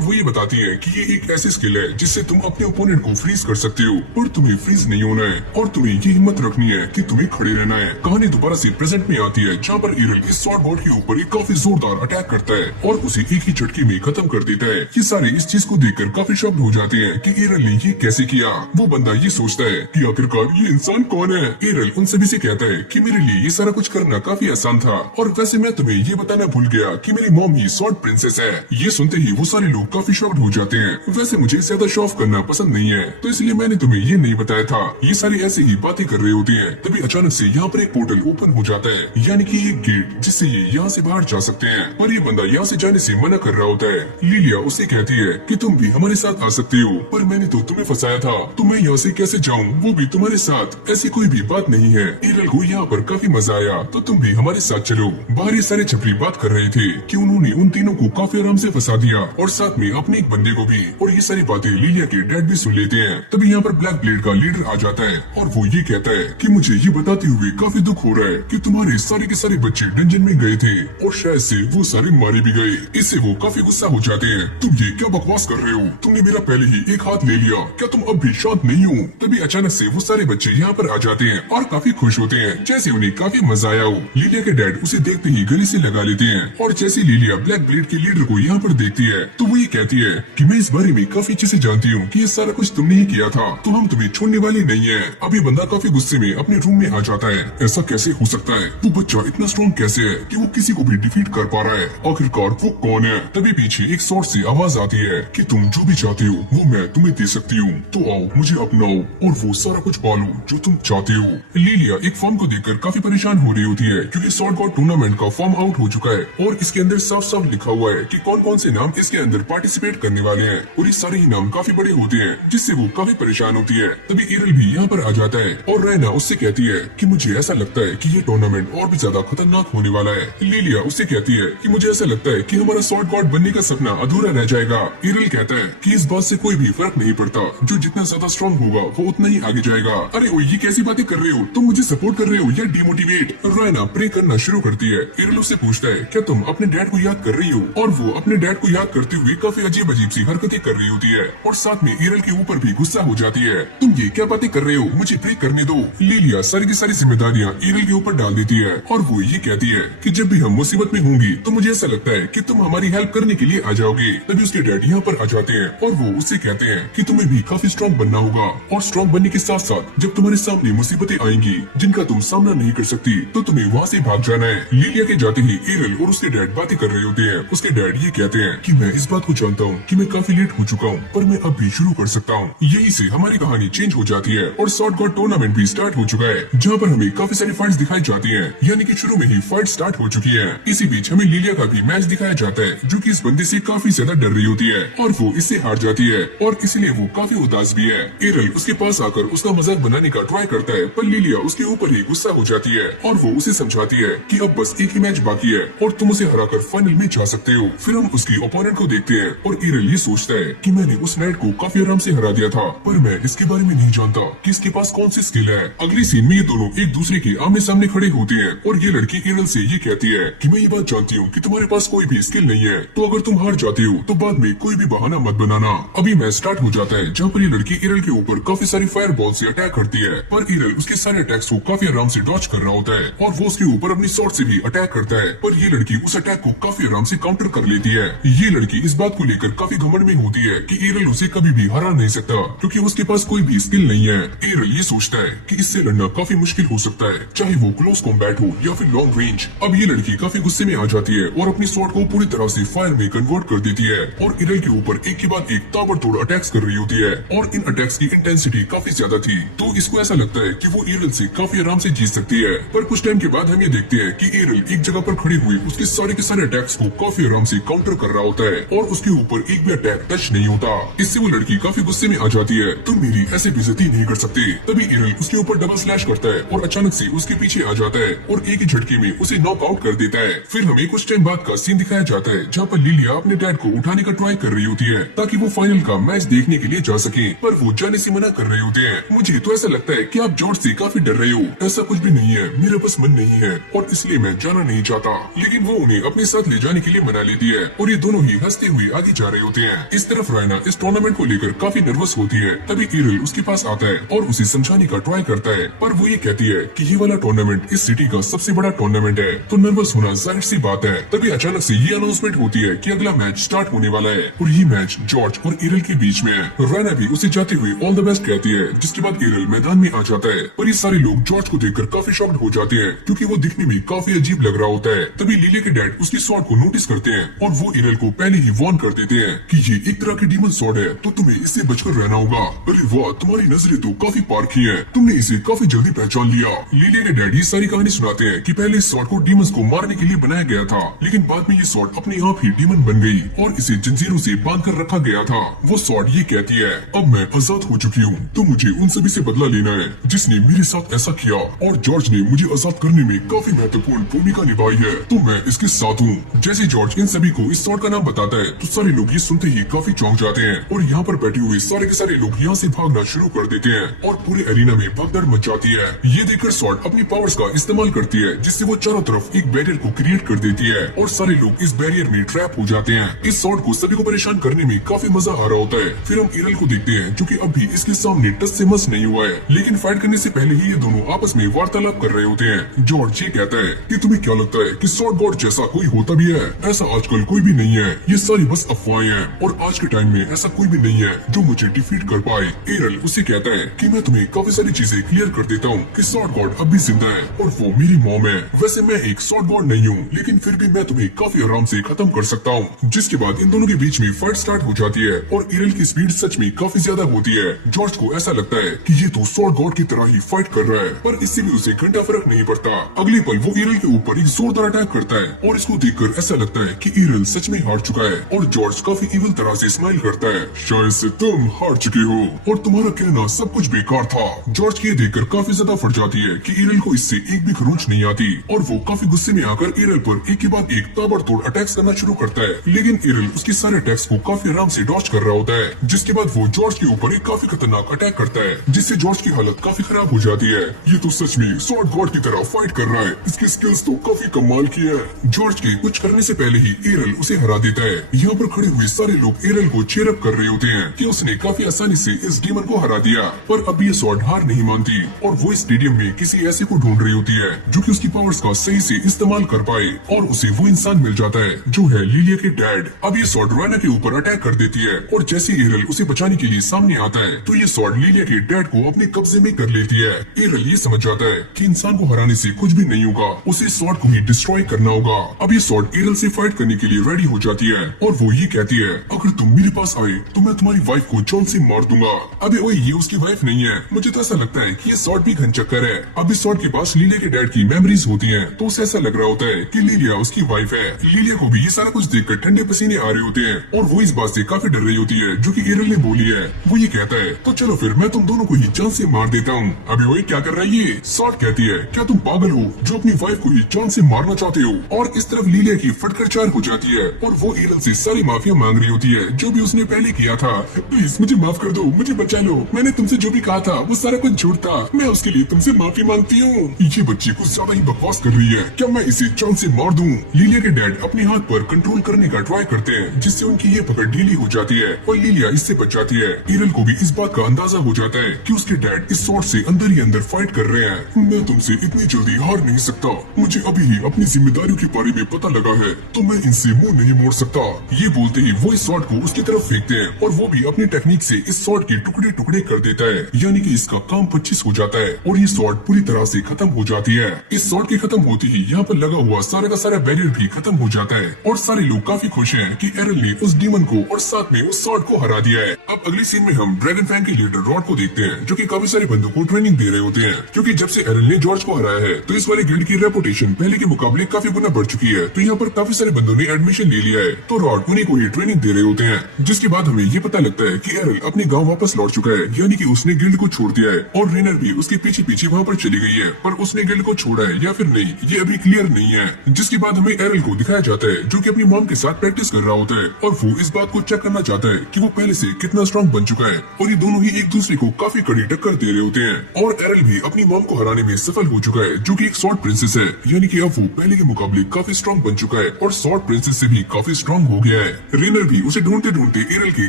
वो ये बताती है कि ये एक ऐसी स्किल है जिससे तुम अपने ओपोनेंट को फ्रीज कर सकते हो, पर तुम्हें फ्रीज नहीं होना है और तुम्हें ये हिम्मत रखनी है कि तुम्हें खड़े रहना है। कहानी दोबारा से प्रेजेंट में आती है जहाँ पर ईरल इस स्वॉर्ड गॉड के ऊपर एक काफी जोरदार अटैक करता है और उसे एक ही झटके में खत्म कर देता है। ये सारे इस चीज को देखकर काफी शॉक्ड हो जाते हैं कि ईरल ने ये कैसे किया। वो बंदा ये सोचता है कि आखिरकार ये इंसान कौन है। ईरल उन सभी से कहता है कि मेरे लिए ये सारा कुछ करना काफी आसान था और वैसे मैं तुम्हें ये बताना भूल गया कि मेरी मॉम ही स्वॉर्ड प्रिंसेस है। ये सुनते ही वो सारे लोग काफी शॉक्ड हो जाते हैं। वैसे मुझे ज्यादा शो ऑफ करना पसंद नहीं है तो इसलिए मैंने तुम्हें ये नहीं बताया था। ये सारी ऐसी ही बातें कर रही होती हैं। तभी अचानक से यहाँ पर एक पोर्टल ओपन हो जाता है, यानी कि एक गेट जिससे ये यहाँ से बाहर जा सकते हैं। पर ये बंदा यहाँ से जाने से मना कर रहा होता है। लिलिया उसे कहती है कि तुम भी हमारे साथ आ सकते हो, पर मैंने तो तुम्हें फंसाया था तो मैं यहाँ से कैसे जाऊँ, वो भी तुम्हारे साथ। ऐसी कोई भी बात नहीं है। ईरल को यहाँ पर काफी मजा आया तो तुम भी हमारे साथ चलो। बाहर ये सारे छपरी बात कर रहे थे कि उन्होंने उन तीनों को काफी आराम से फंसा दिया और साथ में अपने एक बंदे को भी। और ये सारी बातें लिलिया के डैड भी सुन लेते हैं। तभी यहाँ पर ब्लैक ब्लेड का लीडर आ जाता है और वो ये कहता है कि मुझे ये बताते हुए काफी दुख हो रहा है कि तुम्हारे सारे के सारे बच्चे डंजन में गए थे और शायद से वो सारे मारे भी गए। इससे वो काफी गुस्सा हो जाते हैं। तुम ये क्या बकवास कर रहे हो, तुमने मेरा पहले ही एक हाथ ले लिया, क्या तुम अब भी शांत नहीं हो। तभी अचानक से वो सारे बच्चे यहाँ पर आ जाते हैं और काफी खुश होते हैं जैसे उन्हें काफी मजा आया हो। लिलिया के डैड उसे देखते ही गले से लगा लेते हैं और जैसे लिलिया ब्लैक ब्लेड के लीडर को यहाँ पर देखती है तो वो ये कहती है कि मैं इस बारे में काफी अच्छे से जानती हूँ कि ये सारा कुछ तुमने ही किया था, तो हम तुम्हें छोड़ने वाले नहीं है। अभी बंदा काफी गुस्से में अपने रूम में आ जाता है। ऐसा कैसे हो सकता है, वो बच्चा इतना स्ट्रॉन्ग कैसे है कि वो किसी को भी डिफीट कर पा रहा है, आखिरकार वो कौन है। तभी पीछे एक शॉर्ट से आवाज आती है कि तुम जो भी चाहते हो वो मैं तुम्हें दे सकती हूँ, तो आओ मुझे अपनाओ और वो सारा कुछ पालो जो तुम चाहते हो। लिलिया एक फॉर्म को देखकर काफी परेशान हो रही होती है क्योंकि स्वॉर्ड गॉड टूर्नामेंट का फॉर्म आउट हो चुका है और इसके अंदर साफ साफ लिखा हुआ है कि कौन कौन से नाम इसके अंदर पार्टिसिपेट करने वाले हैं और ये सारे ही नाम काफी बड़े होते हैं जिससे वो काफी परेशान होती है। तभी ईरल भी यहाँ पर आ जाता है और रैना उससे कहती है कि मुझे ऐसा लगता है कि ये टूर्नामेंट और भी ज्यादा खतरनाक होने वाला है। लिलिया उससे कहती है कि मुझे ऐसा लगता है कि हमारा स्वॉर्ड गॉड बनने का सपना अधूरा रह जाएगा। ईरल कहता है कि इस बात से कोई भी फर्क नहीं पड़ता, जो जितना ज्यादा स्ट्रॉन्ग होगा वो उतना ही आगे जाएगा। अरे ओ ये कैसी बातें कर रहे हो, तुम मुझे सपोर्ट कर रहे हो या डिमोटिवेट। रैना प्रे करना शुरू करती है। ईरल उससे पूछता है क्या तुम अपने डैड को याद कर रही हो, और वो अपने डैड को याद करते हुए काफी अजीब अजीब सी हरकतें कर रही होती है और साथ में ईरल के ऊपर भी गुस्सा हो जाती है। तुम ये क्या बातें कर रहे हो, मुझे प्रे करने दो। लिलिया सारी की सारी जिम्मेदारियाँ ईरल के ऊपर डाल देती है और वो ये कहती है कि जब भी हम मुसीबत में होंगी तो मुझे ऐसा लगता है कि तुम हमारी हेल्प करने के लिए आ जाओगे। तभी उसके डैड यहाँ पर आ जाते हैं और वो उससे कहते हैं कि तुम्हें भी काफी स्ट्रॉन्ग बनना होगा और स्ट्रॉन्ग बनने के साथ साथ जब तुम्हारे सामने मुसीबतें आएंगी जिनका तुम सामना नहीं कर सकती तो तुम्हें वहाँ से भाग जाना है। लिलिया के जाते ही ईरल और उसके डैड बातें कर रहे होते हैं। उसके डैड ये कहते हैं कि मैं इस बात को जानता हूँ कि मैं काफी लेट हो चुका हूँ, पर मैं अब भी शुरू कर सकता हूँ। यही से हमारी कहानी चेंज हो जाती है और स्वॉर्ड गॉड टूर्नामेंट भी स्टार्ट हो चुका है जहाँ पर हमें काफी सारी फाइट्स दिखाई जाती हैं, यानी कि शुरू में ही फाइट स्टार्ट हो चुकी है। इसी बीच हमें लिलिया का भी मैच दिखाया जाता है जो कि इस बंदे से काफी ज्यादा डर रही होती है और वो इससे हार जाती है और इसलिए वो काफी उदास भी है। ईरल उसके पास आकर उसका मजाक बनाने का ट्राई करता है पर लिलिया उसके ऊपर ही गुस्सा हो जाती है और वो उसे समझाती है कि अब बस एक ही मैच बाकी है और तुम उसे हराकर फाइनल में जा सकते हो। फिर हम उसकी ओपोनेंट को देखते हैं और ईरल ये सोचता है कि मैंने उस नाइट को काफी आराम से हरा दिया था, पर मैं इसके बारे में नहीं जानता कि इसके पास कौन सी स्किल है। अगली सीन में ये दोनों एक दूसरे के आमने सामने खड़े होते हैं और ये लड़की ईरल से ये कहती है कि मैं ये बात जानती हूँ कि तुम्हारे पास कोई भी स्किल नहीं है, तो अगर तुम हार जाते हो तो बाद में कोई भी बहाना मत बनाना। अभी मैच स्टार्ट हो जाता है जहाँ पर ये लड़की ईरल के ऊपर काफी सारी फायर बॉल से अटैक करती है, पर ईरल उसके सारे अटैक्स को काफी आराम से डॉज कर रहा होता है और वो उसके ऊपर अपनी शॉट से भी अटैक करता है, पर ये लड़की उस अटैक को काफी आराम से काउंटर कर लेती है। ये लड़की इस बात को लेकर काफी घमंड में होती है कि ईरल उसे कभी भी हरा नहीं सकता क्योंकि उसके पास कोई भी स्किल नहीं है। ईरल ये सोचता है कि इससे लड़ना काफी मुश्किल हो सकता है, चाहे वो क्लोज कॉम्बैट हो या फिर लॉन्ग रेंज। अब ये लड़की काफी गुस्से में आ जाती है और अपनी स्वॉर्ड को पूरी तरह से फायर में कन्वर्ट कर देती है और ईरल के ऊपर एक के बाद एक ताबड़तोड़ अटैक्स कर रही होती है और इन अटैक्स की इंटेंसिटी काफी ज्यादा थी, तो इसको ऐसा लगता है कि वो ईरल से काफी आराम से जीत सकती है। पर कुछ टाइम के बाद हम ये देखते हैं कि ईरल एक जगह पर खड़ी हुई उसके सारे के सारे अटैक्स को काफी आराम से काउंटर कर रहा होता है और उसके ऊपर एक भी अटैक टच नहीं होता। इससे वो लड़की काफी गुस्से में आ जाती है, तुम मेरी ऐसे बेइज्जती नहीं कर सकते। तभी ईरल उसके ऊपर डबल स्लैश करता है और अचानक से उसके पीछे आ जाता है और एक ही झटके में उसे नॉक आउट कर देता है। फिर हमें कुछ टाइम बाद का सीन दिखाया जाता है जहाँ पर लिलिया अपने डैड को उठाने का ट्राई कर रही होती है ताकि वो फाइनल का मैच देखने के लिए जा सके, पर वो जाने से मना कर रहे होते हैं। मुझे तो ऐसा लगता है कि आप जॉर्ज से काफी डर रहे हो, ऐसा कुछ भी भी नहीं है, मेरा बस मन नहीं है और इसलिए मैं जाना नहीं चाहता। लेकिन वो उन्हें अपने साथ ले जाने के लिए मना लेती है और ये दोनों ही हंसते हुए आगे जा रहे होते हैं। इस तरफ रायना इस टूर्नामेंट को लेकर काफी नर्वस होती है। तभी एरल उसके पास आता है और उसे समझाने का ट्राई करता है, पर वो ये कहती है कि ये वाला टूर्नामेंट इस सिटी का सबसे बड़ा टूर्नामेंट है, तो नर्वस होना जाहिर सी बात है। तभी अचानक से ये अनाउंसमेंट होती है कि अगला मैच स्टार्ट होने वाला है और ये मैच जॉर्ज और एरल के बीच में है। रायना भी उसे जाते हुए ऑल द बेस्ट कहती है, जिसके बाद एरल मैदान में आ जाता है। पर ये सारे लोग जॉर्ज को देखकर काफी शॉक्ड हो जाते हैं क्योंकि वो दिखने में काफी अजीब लग रहा होता है। तभी लिलिया के डैड उसकी स्वॉर्ड को नोटिस करते हैं और वो एरल को पहले ही वार्न कर देते हैं कि ये एक तरह की डीमन स्वॉर्ड है, तो तुम्हें इससे बचकर रहना होगा। अरे वाह, तुम्हारी नजरें तो काफी पारखी हैं, तुमने इसे काफी जल्दी पहचान लिया। लिलिया के डैड ये सारी कहानी सुनाते हैं कि पहले इस स्वॉर्ड को डीमंस को मारने के लिए बनाया गया था, लेकिन बाद में ये स्वॉर्ड अपने आप ही डीमन बन गई और इसे जंजीरों से बांध कर रखा गया था। वो स्वॉर्ड ये कहती है, अब मैं आजाद हो चुकी हूँ, तो मुझे उन सभी से बदला लेना है जिसने मेरे साथ ऐसा किया, और जॉर्ज ने मुझे आजाद करने में काफी महत्वपूर्ण भूमिका निभाई है, तो मैं इसके साथ हूँ। जैसे जॉर्ज इन सभी को इस स्वॉर्ड का नाम बताता है तो सारे लोग ये सुनते ही काफी चौंक जाते हैं और यहाँ पर बैठे हुए सारे के सारे लोग यहाँ से भागना शुरू कर देते हैं और पूरे एरिना में भगदड़ मच जाती है। ये देखकर स्वॉर्ड अपनी पावर्स का इस्तेमाल करती है, जिससे वो चारों तरफ एक बैरियर को क्रिएट कर देती है और सारे लोग इस बैरियर में ट्रैप हो जाते हैं। इस स्वॉर्ड को सभी को परेशान करने में काफी मजा आ रहा होता है। फिर हम एरल को देखते हैं जो कि अभी इसके सामने टच से मस नहीं हुआ है, लेकिन फाइट करने से पहले ही ये दोनों आपस में वार्तालाप कर रहे होते हैं। जॉर्ज ये कहता है कि तुम्हें क्या लगता है कि स्वॉर्ड गॉड जैसा कोई होता भी है? ऐसा आजकल कोई भी नहीं है, ये सारी बस अफवाहें हैं और आज के टाइम में ऐसा कोई भी नहीं है जो मुझे डिफीट कर पाए। एरल उसे कहता है कि मैं तुम्हें काफी सारी चीजें क्लियर कर देता हूँ कि स्वॉर्ड गॉड अब भी जिंदा है और वो मेरी मॉम है। वैसे मैं एक स्वॉर्ड गॉड नहीं हूँ, लेकिन फिर भी मैं तुम्हें काफी आराम से खत्म कर सकता हूँ। जिसके बाद इन दोनों के बीच में फाइट स्टार्ट हो जाती है और एरल की स्पीड सच में काफी ज्यादा होती है। जॉर्ज को ऐसा लगता है कि ये तो स्वॉर्ड गॉड की तरह ही फाइट कर रहा है, पर इससे भी उसे घंटा फर्क नहीं पड़ता। अगले पल वो एरल के ऊपर एक जोरदार अटैक करता है और इसको देखकर ऐसा लगता है कि एरल सच में हार चुका है और जॉर्ज काफी इविल तरह से स्माइल करता है। शायद से तुम हार चुके हो और तुम्हारा कहना सब कुछ बेकार था। जॉर्ज की देखकर काफी ज्यादा फट जाती है कि एरल को इससे एक भी खरोंच नहीं आती और वो काफी गुस्से में आकर एरल पर एक के बाद एक ताबड़तोड़ अटैक्स करना शुरू करता है, लेकिन एरल उसके सारे अटैक्स को काफी आराम से डॉज कर रहा होता है। जिसके बाद वो जॉर्ज के ऊपर एक काफी खतरनाक अटैक करता है, जिससे जॉर्ज की हालत काफी खराब हो जाती है। ये तो सच में स्वॉर्ड गॉड की तरह फाइट कर रहा है, इसकी स्किल्स तो काफी कमाल की है। जॉर्ज के कुछ करने से पहले ही एरल उसे हरा देता है। यहाँ पर खड़े हुए सारे लोग एरल को चीयर अप कर रहे होते हैं कि उसने काफी आसानी से इस डीमन को हरा दिया, पर अब ये स्वॉर्ड हार नहीं मानती और वो इस स्टेडियम में किसी ऐसे को ढूंढ रही होती है जो कि उसकी पावर्स का सही से इस्तेमाल कर पाए, और उसे वो इंसान मिल जाता है जो है लिलिया के डैड। अब ये स्वॉर्ड रायना के ऊपर अटैक कर देती है और जैसे एरल उसे बचाने के लिए सामने आता है तो ये स्वॉर्ड लिलिया के डैड को अपने कब्जे में कर लेती है। एरल ये समझ जाता है कि इंसान को हराने से कुछ भी नहीं होगा, उसे स्वॉर्ड को ही डिस्ट्रॉय करना होगा। अब ये स्वॉर्ड एरल से फाइट करने के लिए रेडी हो जाती है और वो ये कहती है, अगर तुम मेरे पास आए तो मैं तुम्हारी वाइफ को जान से मार दूंगा। अबे ओए, ये उसकी वाइफ नहीं है, मुझे तो ऐसा लगता है कि ये स्वॉर्ड भी घन चक्कर है। अब इस स्वॉर्ड के पास लिलिया के डैड की मेमोरीज होती हैं, तो उसे ऐसा लग रहा होता है कि लिलिया उसकी वाइफ है। लिलिया को भी ये सारा कुछ देखकर ठंडे पसीने आ रहे होते हैं और वो इस बात से काफी डर रही होती है जो कि एरल ने बोली है। वो ये कहता है, तो चलो फिर मैं तुम दोनों को ही जान से मार देता हूँ। अबे ओए, क्या कर रहा है ये? स्वॉर्ड कहती है, क्या तुम पागल हो जो अपनी वाइफ को ही जान से मारना चाहते हो? और इस तरफ लिलिया की फटकर चार हो जाती है और वो एरल से सारी माफिया मांग रही होती है जो भी उसने पहले किया था। प्लीज मुझे माफ कर दो, मुझे बचा लो, मैंने तुमसे जो भी कहा था वो सारा कुछ झूठ था, मैं उसके लिए तुमसे माफी मांगती हूँ। ये बच्ची कुछ ज्यादा ही बकवास कर रही है, क्या मैं इसे जान से मार दूं? लिलिया के डैड अपने हाथ पर कंट्रोल करने का ट्राई करते हैं, जिससे उनकी ये पकड़ ढीली हो जाती है और लिलिया इससे बच जाती है। एरल को भी इस बात का अंदाजा हो जाता है कि उसके डैड इस स्वॉर्ड से अंदर ही अंदर फाइट कर रहे हैं। मैं तुमसे इतनी जल्दी हार नहीं सकता, मुझे अभी ही अपनी जिम्मेदारियों के बारे में पता लगा है, तो मैं इनसे मुंह नहीं मोड़ सकता। ये बोलते ही वो इस स्वॉर्ड को उसकी तरफ फेंकते हैं और वो भी अपनी टेक्निक से इस स्वॉर्ड के टुकड़े टुकड़े कर देता है, यानी कि इसका काम 25 हो जाता है और ये स्वॉर्ड पूरी तरह से खत्म हो जाती है। इस स्वॉर्ड के खत्म होते ही यहाँ पर लगा हुआ सारा का सारा बैरियर भी खत्म हो जाता है और सारे लोग काफी खुश हैं कि एरल ने उस डीमन को और साथ में उस स्वॉर्ड को हरा दिया है। अब अगली सीन में हम ड्रैगन फैंग के लीडर रॉड को देखते हैं जो कि काफी सारे बंदों को ट्रेनिंग दे रहे होते हैं, क्योंकि जब से एरल ने जॉर्ज को हराया है तो इस वाले गिल्ड की रेपुटेशन पहले के मुकाबले काफी गुना बढ़ चुकी है। तो यहाँ पर काफी सारे बंदों ने एडमिशन ले लिया है, तो रॉड उन्हीं को ही ट्रेनिंग दे रहे होते हैं। जिसके बाद हमें ये पता लगता है कि एरल अपने गाँव वापस लौट चुका है, यानी कि उसने गिल्ड को छोड़ दिया है और रेनर भी उसके पीछे पीछे वहाँ पर चली गई है, पर उसने गिल्ड को छोड़ा है या फिर नहीं ये अभी क्लियर नहीं है। जिसके बाद हमें एरल को दिखाया जाता है जो कि अपनी मॉम के साथ प्रैक्टिस कर रहा होता है और वो इस बात को चेक करना चाहता है कि वो पहले से कितना इतना स्ट्रॉन्ग बन चुका है और ये दोनों ही एक दूसरे को काफी कड़ी टक्कर दे रहे होते हैं। और एरल भी अपनी मॉम को हराने में सफल हो चुका है, जो कि एक स्वॉर्ड प्रिंसेस है, यानी कि अब वो पहले के मुकाबले काफी स्ट्रॉन्ग बन चुका है और स्वॉर्ड प्रिंसेस से भी काफी स्ट्रॉन्ग हो गया है। रेनर भी उसे ढूंढते ढूंढते एरल के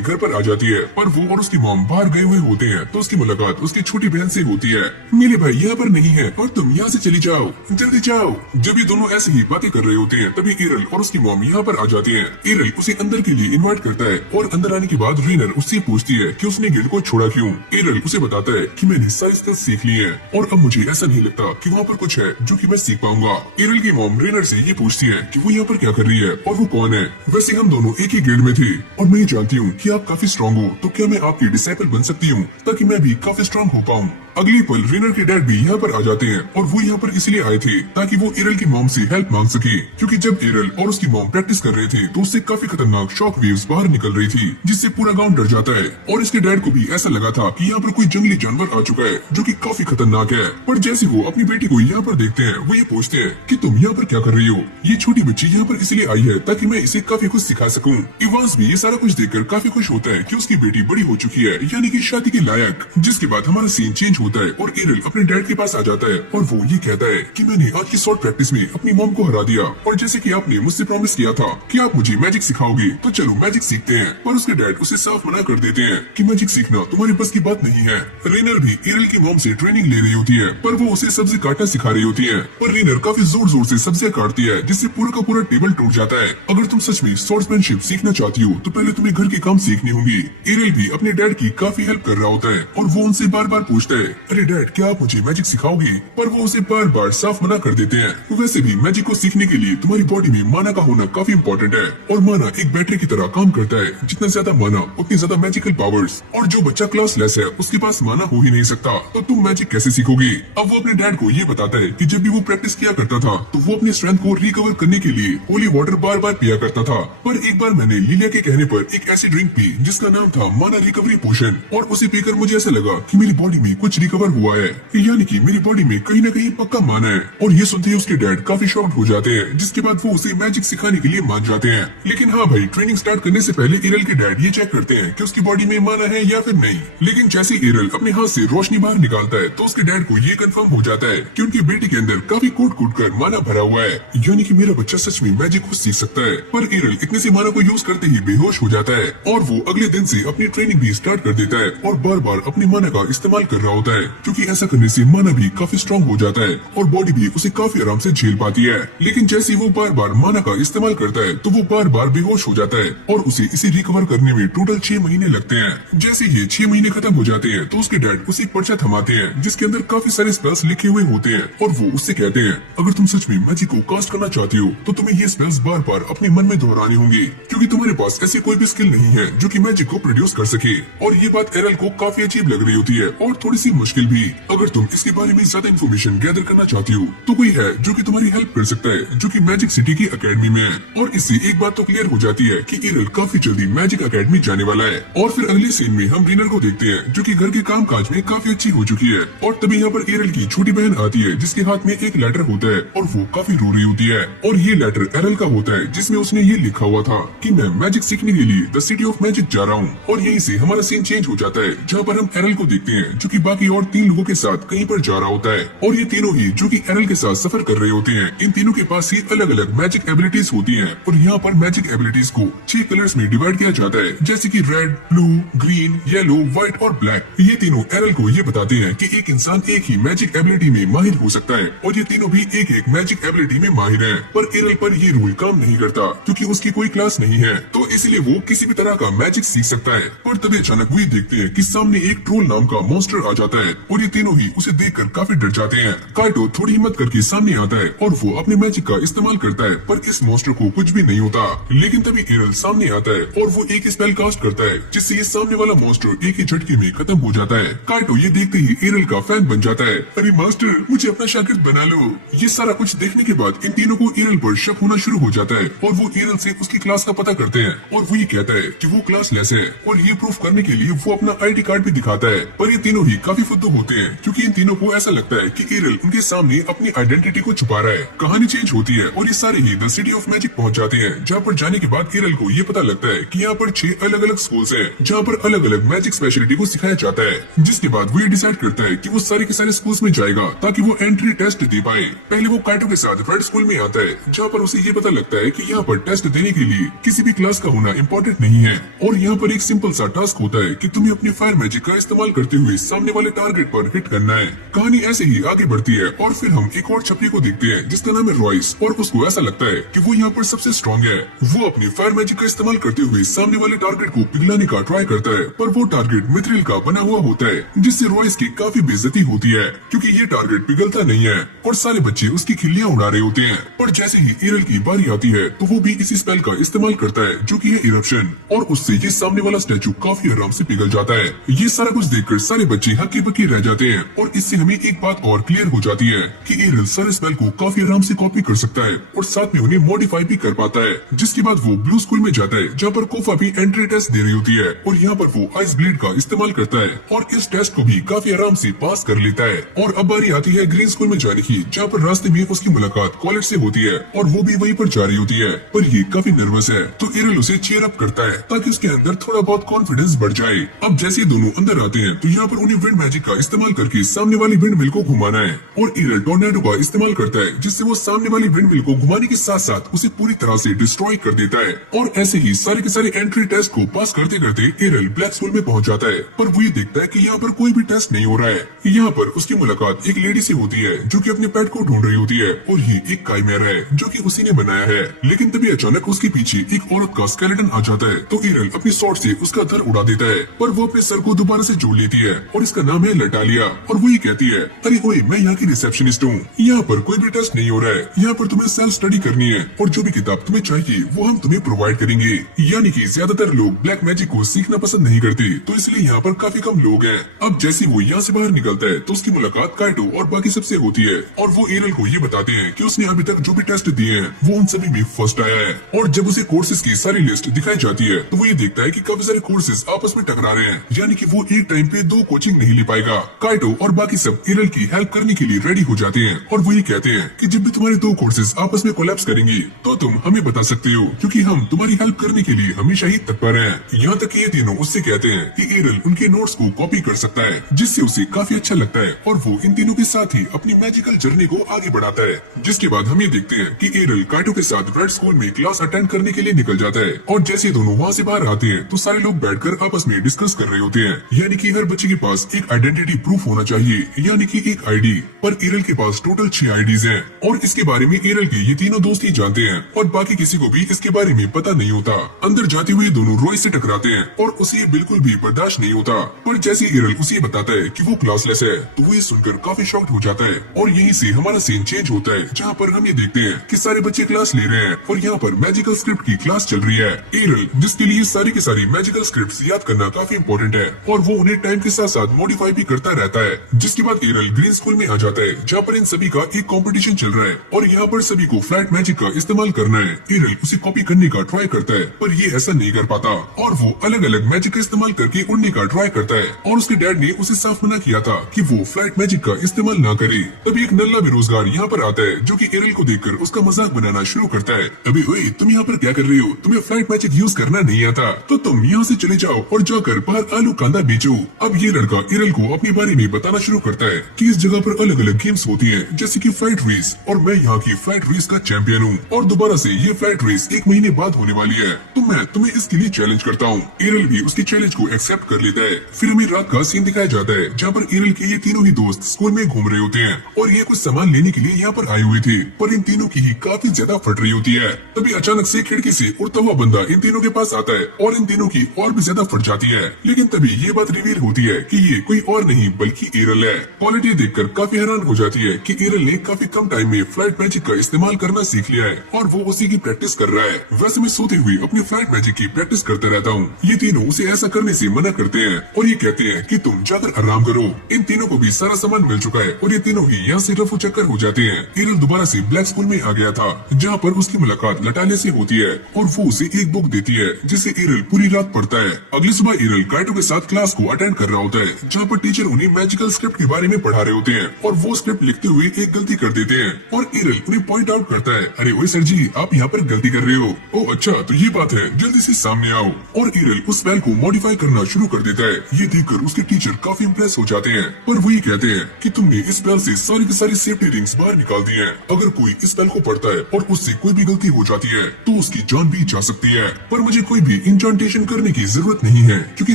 घर पर आ जाती है, पर वो और उसकी मॉम बाहर गए हुए होते हैं, तो उसकी मुलाकात उसकी छोटी बहन से होती है। मेरे भाई यहाँ पर नहीं है और तुम यहाँ से चली जाओ, जल्दी जाओ। जब ये दोनों ऐसे ही बातें कर रहे होते हैं, तभी एरल और उसकी मॉम यहाँ पर आ जाती है। एरल उसे अंदर के लिए इन्वाइट करता है और अंदर आने के बाद रेनर उससे पूछती है कि उसने गिल्ड को छोड़ा क्यों। एरल उसे बताता है कि मैंने सारी स्किल्स सीख ली है और अब मुझे ऐसा नहीं लगता कि वहाँ पर कुछ है जो कि मैं सीख पाऊंगा। एरल की मॉम रेनर से ये पूछती है कि वो यहाँ पर क्या कर रही है और वो कौन है। वैसे हम दोनों एक ही गिल्ड में थे और मैं जानती हूँ कि आप काफी स्ट्रॉन्ग हो, तो क्या मैं आपकी डिसाइपल बन सकती हूँ ताकि मैं भी काफी स्ट्रॉन्ग हो पाऊँ। अगली पल रेनर के डैड भी यहाँ पर आ जाते हैं और वो यहाँ पर इसलिए आए थे ताकि वो एरल की मॉम से हेल्प मांग सके, क्योंकि जब एरल और उसकी मॉम प्रैक्टिस कर रहे थे तो उससे काफी खतरनाक शॉक वेव्स बाहर निकल रही थी, जिससे पूरा गांव डर जाता है। और इसके डैड को भी ऐसा लगा था कि यहाँ पर कोई जंगली जानवर आ चुका है जो कि काफी खतरनाक है। पर जैसे वो अपनी बेटी को यहाँ पर देखते हैं, वो ये पूछते हैं कि तुम यहाँ पर क्या कर रही हो। ये छोटी बच्ची यहाँ पर इसलिए आई है ताकि मैं इसे काफी कुछ सिखा सकूँ। इवांस भी ये सारा कुछ देखकर काफी खुश होता है कि उसकी बेटी बड़ी हो चुकी है, यानी कि शादी के लायक। जिसके बाद हमारा सीन चेंज होता है और एरल अपने डैड के पास आ जाता है और वो ये कहता है कि मैंने आज की शॉर्ट प्रैक्टिस में अपनी मॉम को हरा दिया और जैसे कि आपने मुझसे प्रॉमिस किया था कि आप मुझे मैजिक सिखाओगे, तो चलो मैजिक सीखते हैं। पर उसके डैड उसे साफ मना कर देते हैं कि मैजिक सीखना तुम्हारी बस की बात नहीं है। रेनर भी एरल की मॉम से ट्रेनिंग ले रही होती है, पर वो उसे सब्जी काटना सिखा रही होती है। पर रेनर काफी जोर जोर से सब्जियां काटती है, जिससे पूरा का पूरा टेबल टूट जाता है। अगर तुम सच में स्वॉर्ड्समैनशिप सीखना चाहती हो तो पहले तुम्हें घर के काम सीखने होंगे। एरल भी अपने डैड की काफी हेल्प कर रहा होता है और वो उनसे बार बार पूछता है, अरे डैड क्या आप मुझे मैजिक सिखाओगे? पर वो उसे बार बार साफ मना कर देते हैं। वैसे भी मैजिक को सीखने के लिए तुम्हारी बॉडी में माना का होना काफी इम्पोर्टेंट है और माना एक बैटरी की तरह काम करता है। जितना ज्यादा माना उतनी ज्यादा मैजिकल पावर्स, और जो बच्चा क्लास लेस है उसके पास माना हो ही नहीं सकता, तो तुम मैजिक कैसे सीखोगे? अब वो अपने डैड को ये बताता है कि जब भी वो प्रैक्टिस किया करता था तो वो अपनी स्ट्रेंथ को रिकवर करने के लिए होली वाटर बार बार पिया करता था। पर एक बार मैंने लिलिया के कहने पर एक ऐसी ड्रिंक पी जिसका नाम था माना रिकवरी पोशन, और उसे पीकर मुझे ऐसा लगा कि मेरी बॉडी में कुछ रिकवर हुआ है, यानी कि मेरी बॉडी में कहीं न कहीं पक्का माना है। और ये सुनते ही उसके डैड काफी शॉक्ड हो जाते हैं, जिसके बाद वो उसे मैजिक सिखाने के लिए मान जाते हैं। लेकिन हाँ भाई, ट्रेनिंग स्टार्ट करने से पहले एरल के डैड ये चेक करते हैं कि उसकी बॉडी में माना है या फिर नहीं। लेकिन जैसे एरल अपने हाथ से रोशनी बाहर निकालता है तो उसके डैड को ये कंफर्म हो जाता है कि उनकी बेटी के अंदर काफी कूट कूट कर माना भरा हुआ है, यानी कि मेरा बच्चा सच में मैजिक खुद सीख सकता है। पर एरल इतने से माना को यूज करते ही बेहोश हो जाता है और वो अगले दिन से अपनी ट्रेनिंग भी स्टार्ट कर देता है और बार बार अपनी माना का इस्तेमाल कर रहा होता है, क्योंकि ऐसा करने से माना भी काफी स्ट्रॉन्ग हो जाता है और बॉडी भी उसे काफी आराम से झेल पाती है। लेकिन जैसे वो बार बार माना का इस्तेमाल करता है तो वो बार बार बेहोश हो जाता है और उसे इसे रिकवर करने में टोटल 6 महीने लगते हैं। जैसे ये 6 महीने खत्म हो जाते हैं तो उसके डैड उसे एक पर्चा थमाते हैं जिसके अंदर काफी सारे स्पेल्स लिखे हुए होते हैं और वो उससे कहते हैं, अगर तुम सच में मैजिक को कास्ट करना चाहती हो तो तुम्हें ये स्पेल्स बार बार अपने मन में दोहराने होंगे, क्योंकि तुम्हारे पास ऐसी कोई भी स्किल नहीं है जो कि मैजिक को प्रोड्यूस कर सके। और ये बात एरल को काफी अजीब लग रही होती है और थोड़ी सी मुश्किल भी। अगर तुम इसके बारे में ज्यादा इन्फॉर्मेशन गैदर करना चाहती हो तो कोई है जो कि तुम्हारी हेल्प कर सकता है, जो कि मैजिक सिटी की एकेडमी में है। और इससे एक बात तो क्लियर हो जाती है कि एरल काफी जल्दी मैजिक एकेडमी जाने वाला है। और फिर अगले सीन में हम रेनर को देखते हैं जो कि घर के काम काज में काफी अच्छी हो चुकी है। और तभी यहाँ पर एरल की छोटी बहन आती है जिसके हाथ में एक लेटर होता है और वो काफी रो रही होती है। और ये लेटर एरल का होता है जिसमें उसने ये लिखा हुआ था कि मैं मैजिक सीखने के लिए द सिटी ऑफ मैजिक जा रहा हूँ। और यहीं से हमारा सीन चेंज हो जाता है जहाँ पर हम एरल को देखते हैं जो कि बाकी और 3 लोगों के साथ कहीं पर जा रहा होता है। और ये तीनों ही जो कि एरल के साथ सफर कर रहे होते हैं, इन तीनों के पास ही अलग अलग मैजिक एबिलिटीज होती हैं। और यहाँ पर मैजिक एबिलिटीज को 6 कलर्स में डिवाइड किया जाता है, जैसे कि red, blue, green, yellow, white और ब्लैक। ये तीनों एरल को ये बताते हैं कि एक इंसान एक ही मैजिक एबिलिटी में माहिर हो सकता है और ये तीनों भी एक एक मैजिक एबिलिटी में माहिर हैं। पर एरल पर ये रूल काम नहीं करता क्योंकि उसकी कोई क्लास नहीं है, तो इसलिए वो किसी भी तरह का मैजिक सीख सकता है। पर तभी अचानक वो देखते हैं कि सामने एक ट्रोल नाम का मॉन्स्टर आ जाता है और ये तीनों ही उसे देखकर काफी डर जाते हैं। काइटो थोड़ी हिम्मत करके सामने आता है और वो अपने मैजिक का इस्तेमाल करता है, पर इस मॉन्स्टर को कुछ भी नहीं होता। लेकिन तभी एरल सामने आता है और वो एक स्पेल कास्ट करता है जिससे ये सामने वाला मॉन्स्टर एक ही झटके में खत्म हो जाता है। काइटो ये देखते ही एरल का फैन बन जाता है। अरे मास्टर, मुझे अपना शागिर्द बना लो। ये सारा कुछ देखने के बाद इन तीनों को एरल पर शक होना शुरू हो जाता है और वो एरल से उसकी क्लास का पता करते हैं और वो ये कहता है कि वो क्लास लेस है और ये प्रूफ करने के लिए वो अपना ID कार्ड भी दिखाता है। पर ये तीनों ही काफी काफी फुद्दू होते हैं क्योंकि इन तीनों को ऐसा लगता है कि एरल उनके सामने अपनी आइडेंटिटी को छुपा रहा है। कहानी चेंज होती है और ये सारे ही द सिटी ऑफ मैजिक पहुंच जाते हैं, जहाँ पर जाने के बाद एरल को ये पता लगता है कि यहाँ पर 6 अलग अलग स्कूल्स हैं जहाँ पर अलग अलग मैजिक स्पेशलिटी को सिखाया जाता है। जिसके बाद वो ये डिसाइड करता है कि वो सारे के सारे स्कूल्स में जाएगा ताकि वो एंट्री टेस्ट दे पाए। पहले वो काइटो के साथ रेड स्कूल में आता है जहाँ पर उसे ये पता लगता है कि यहाँ पर टेस्ट देने के लिए किसी भी क्लास का होना इम्पोर्टेंट नहीं है और यहाँ पर एक सिंपल सा टास्क होता है कि तुम्हें अपनी फायर मैजिक का इस्तेमाल करते हुए सामने वाले टारगेट पर हिट करना है। कहानी ऐसे ही आगे बढ़ती है और फिर हम एक और छपरी को देखते हैं जिसका नाम है रॉयस और उसको ऐसा लगता है कि वो यहाँ पर सबसे स्ट्रॉन्ग है। वो अपनी फायर मैजिक का इस्तेमाल करते हुए सामने वाले टारगेट को पिघलाने का ट्राई करता है, पर वो टारगेट मिथ्रिल का बना हुआ होता है जिससे रॉयस की काफी बेइज्जती होती है क्योंकि ये टारगेट पिघलता नहीं है और सारे बच्चे उसकी खिल्लियां उड़ा रहे होते हैं। पर जैसे ही एरल की बारी आती है तो वो भी इसी स्पेल का इस्तेमाल करता है जो कि है इरप्शन, और उससे ये सामने वाला स्टैचू काफी आराम से पिघल जाता है। ये सारा कुछ देखकर सारे बच्चे हक्की बक्की रह जाते हैं और इससे हमें एक बात और क्लियर हो जाती है कि एरल सारे स्पेल को काफी आराम से कॉपी कर सकता है और साथ में उन्हें मॉडिफाई भी कर पाता है। जिसके बाद वो ब्लू स्कूल में जाता है जहाँ पर कोफा भी एंट्री टेस्ट दे रही होती है और यहाँ पर वो आइस ब्लेड का इस्तेमाल करता है और इस टेस्ट को भी काफी आराम से पास कर लेता है। और अब बारी आती है ग्रीन स्कूल में जाने की जहाँ पर रास्ते में उसकी मुलाकात कॉलेज से होती है और वो भी वहीं पर जा रही होती है, पर ये काफी नर्वस है तो एरल उसे चीयर अप करता है ताकि उसके अंदर थोड़ा बहुत कॉन्फिडेंस बढ़ जाए। अब जैसे दोनों अंदर आते हैं तो यहाँ पर उन्हें विंड मैजिक का इस्तेमाल करके सामने वाली विंड मिल को घुमाना है और एरल टोर्नेडो का इस्तेमाल करता है जिससे वो सामने वाली विंड मिल को घुमाने के साथ साथ उसे पूरी तरह से डिस्ट्रॉय कर देता है। और ऐसे ही सारे के सारे एंट्री टेस्ट को पास करते करते एरल ब्लैक स्कूल में पहुंच जाता है, पर वो ये देखता है कि यहाँ पर कोई भी टेस्ट नहीं हो रहा है। यहाँ पर उसकी मुलाकात एक लेडी से होती है जो कि अपने पेट को ढूंढ रही होती है और ये एक काइमेरा है जो कि उसी ने बनाया है। लेकिन तभी अचानक उसके पीछे एक औरत का स्केलेटन आ जाता है तो एरल अपनी स्वॉर्ड से उसका धर उड़ा देता है, पर वो अपने सर को दोबारा से जोड़ लेती है और इसका नाम है लटालिया और वो ये कहती है, अरे ओए मैं यहाँ की रिसेप्शनिस्ट हूँ, यहाँ पर कोई भी टेस्ट नहीं हो रहा है, यहाँ पर तुम्हें सेल्फ स्टडी करनी है और जो भी किताब तुम्हें चाहिए वो हम तुम्हें प्रोवाइड करेंगे। यानी कि ज्यादातर लोग ब्लैक मैजिक को सीखना पसंद नहीं करते तो इसलिए यहाँ पर काफी कम लोग हैं। अब जैसे वो यहाँ से बाहर निकलता है तो उसकी मुलाकात काइटो और बाकी सबसे होती है और वो एरल को ये बताते हैं कि उसने अभी तक जो भी टेस्ट दिए हैं वो उन सभी में फर्स्ट आया है। और जब उसे कोर्सेज की सारी लिस्ट दिखाई जाती है तो वो ये देखता है कि काफी सारे कोर्सेज आपस में टकरा रहे हैं, यानी कि वो एक टाइम पे 2 कोचिंग नहीं ले पाएगा। काइटो और बाकी सब एरल की हेल्प करने के लिए रेडी हो जाते हैं और वो ये कहते हैं कि जब भी तुम्हारे 2 कोर्सेज आपस में कोलैप्स करेंगे तो तुम हमें बता सकते हो क्योंकि हम तुम्हारी हेल्प करने के लिए हमेशा ही तत्पर हैं। यहाँ तक ये तीनों उससे कहते हैं कि एरल उनके नोट्स को कॉपी कर सकता है जिससे उसे काफी अच्छा लगता है और वो इन तीनों के साथ ही अपनी मैजिकल जर्नी को आगे बढ़ाता है। जिसके बाद हम ये देखते हैं कि एरल काइटो के साथ रेड स्कूल में क्लास अटेंड करने के लिए निकल जाता है और जैसे दोनों वहाँ से बाहर आते हैं तो सारे लोग बैठकर आपस में डिस्कस कर रहे होते हैं, यानी कि हर बच्चे के पास एक आइडेंटिटी प्रूफ होना चाहिए, यानी कि एक आईडी। पर एरल के पास टोटल 6 आईडीज हैं और इसके बारे में एरल के ये तीनों दोस्त ही जानते हैं और बाकी किसी को भी इसके बारे में पता नहीं होता। अंदर जाते हुए दोनों रॉय से टकराते हैं और उसे ये बिल्कुल भी बर्दाश्त नहीं होता, पर जैसे एरल उसे बताता है कि वो क्लासलेस है तो वो ये सुनकर काफी शॉक्ड हो जाता है और यहीं से हमारा सीन चेंज होता है जहाँ पर हम ये देखते हैं कि सारे बच्चे क्लास ले रहे हैं और यहाँ पर मैजिकल स्क्रिप्ट की क्लास चल रही है। एरल जिसके लिए सारी की सारी मैजिकल स्क्रिप्ट्स याद करना काफी इम्पोर्टेंट है और वो उन्हें टाइम के साथ साथ मॉडिफाई भी करता रहता है। जिसके बाद एरल ग्रीन स्कूल में आ जाता है जहाँ पर इन सभी का एक कंपटीशन चल रहा है और यहाँ पर सभी को फ्लाइट मैजिक का इस्तेमाल करना है। एरल उसे कॉपी करने का ट्राई करता है पर ये ऐसा नहीं कर पाता और वो अलग अलग मैजिक का इस्तेमाल करके उड़ने का ट्राई करता है और उसके डैड ने उसे साफ मना किया था कि वो फ्लाइट मैजिक का इस्तेमाल ना करे। तभी एक नल्ला बेरोजगार यहाँ पर आता है जो कि एरल को देखकर उसका मजाक बनाना शुरू करता है, अबे ओए तुम यहाँ पर क्या कर रही हो, तुम्हें फ्लाइट मैजिक यूज करना नहीं आता तो तुम यहाँ से चले जाओ और जाकर बाहर आलू कांदा बेचो। अब ये लड़का एरल को अपने बारे में बताना शुरू करता है कि इस जगह पर अलग अलग गेम्स होती हैं जैसे कि फ्लाइट रेस और मैं यहाँ की फ्लाइट रेस का चैंपियन हूँ और दोबारा से ये फ्लाइट रेस 1 महीने बाद होने वाली है तो मैं तुम्हें इसके लिए चैलेंज करता हूँ। एरल भी उसके चैलेंज को एक्सेप्ट कर लेता है। फिर हमें रात का सीन दिखाया जाता है जहाँ पर एरल के ये तीनों ही दोस्त स्कूल में घूम रहे होते हैं और ये कुछ सामान लेने के लिए यहाँ पर आए हुए थे, पर इन तीनों की ही काफी ज्यादा फट रही होती है। तभी अचानक से खिड़की से उड़ता हुआ बंदा इन तीनों के पास आता है और इन तीनों की और भी ज्यादा फट जाती है। लेकिन तभी ये बात रिवील होती है कि ये कोई और नहीं बल्कि एरल है। क्वालिटी देखकर काफी हैरान हो जाती है कि एरल ने काफी कम टाइम में फ्लाइट मैजिक का इस्तेमाल करना सीख लिया है और वो उसी की प्रैक्टिस कर रहा है। वैसे मैं सोते हुए अपनी फ्लाइट मैजिक की प्रैक्टिस करता रहता हूँ। ये तीनों उसे ऐसा करने से मना करते हैं और ये कहते हैं कि तुम जाकर आराम करो। इन तीनों को भी सारा सामान मिल चुका है और ये तीनों ही यहाँ से से रफू चक्कर हो जाते हैं। एरल दोबारा से ब्लैक स्कूल में आ गया था, जहाँ पर उसकी मुलाकात लटाले से होती है और वो उसे एक बुक देती है जिसे एरल पूरी रात पढ़ता है। अगली सुबह एरल काइटो के साथ क्लास को अटेंड कर रहा होता है, जहाँ पर टीचर उन्हें मैजिकल स्क्रिप्ट के बारे में पढ़ा रहे होते हैं और वो स्क्रिप्ट लिखते हुए एक गलती कर देते हैं और एरल उन्हें पॉइंट आउट करता है, अरे ओए सर जी, आप यहाँ पर गलती कर रहे हो। ओ अच्छा, तो ये बात है, जल्दी से सामने आओ। और एरल उस स्पेल को मॉडिफाई करना शुरू कर देता है। ये देखकर उसके टीचर काफी इम्प्रेस हो जाते हैं, पर वही कहते हैं कि तुमने इस स्पेल से सारी की सारी सेफ्टी रिंग्स बाहर निकाल दी हैं। अगर कोई इस स्पेल को पढ़ता है और उससे कोई भी गलती हो जाती है तो उसकी जान भी जा सकती है, पर मुझे कोई भी इंचांटेशन करने की जरूरत नहीं है क्योंकि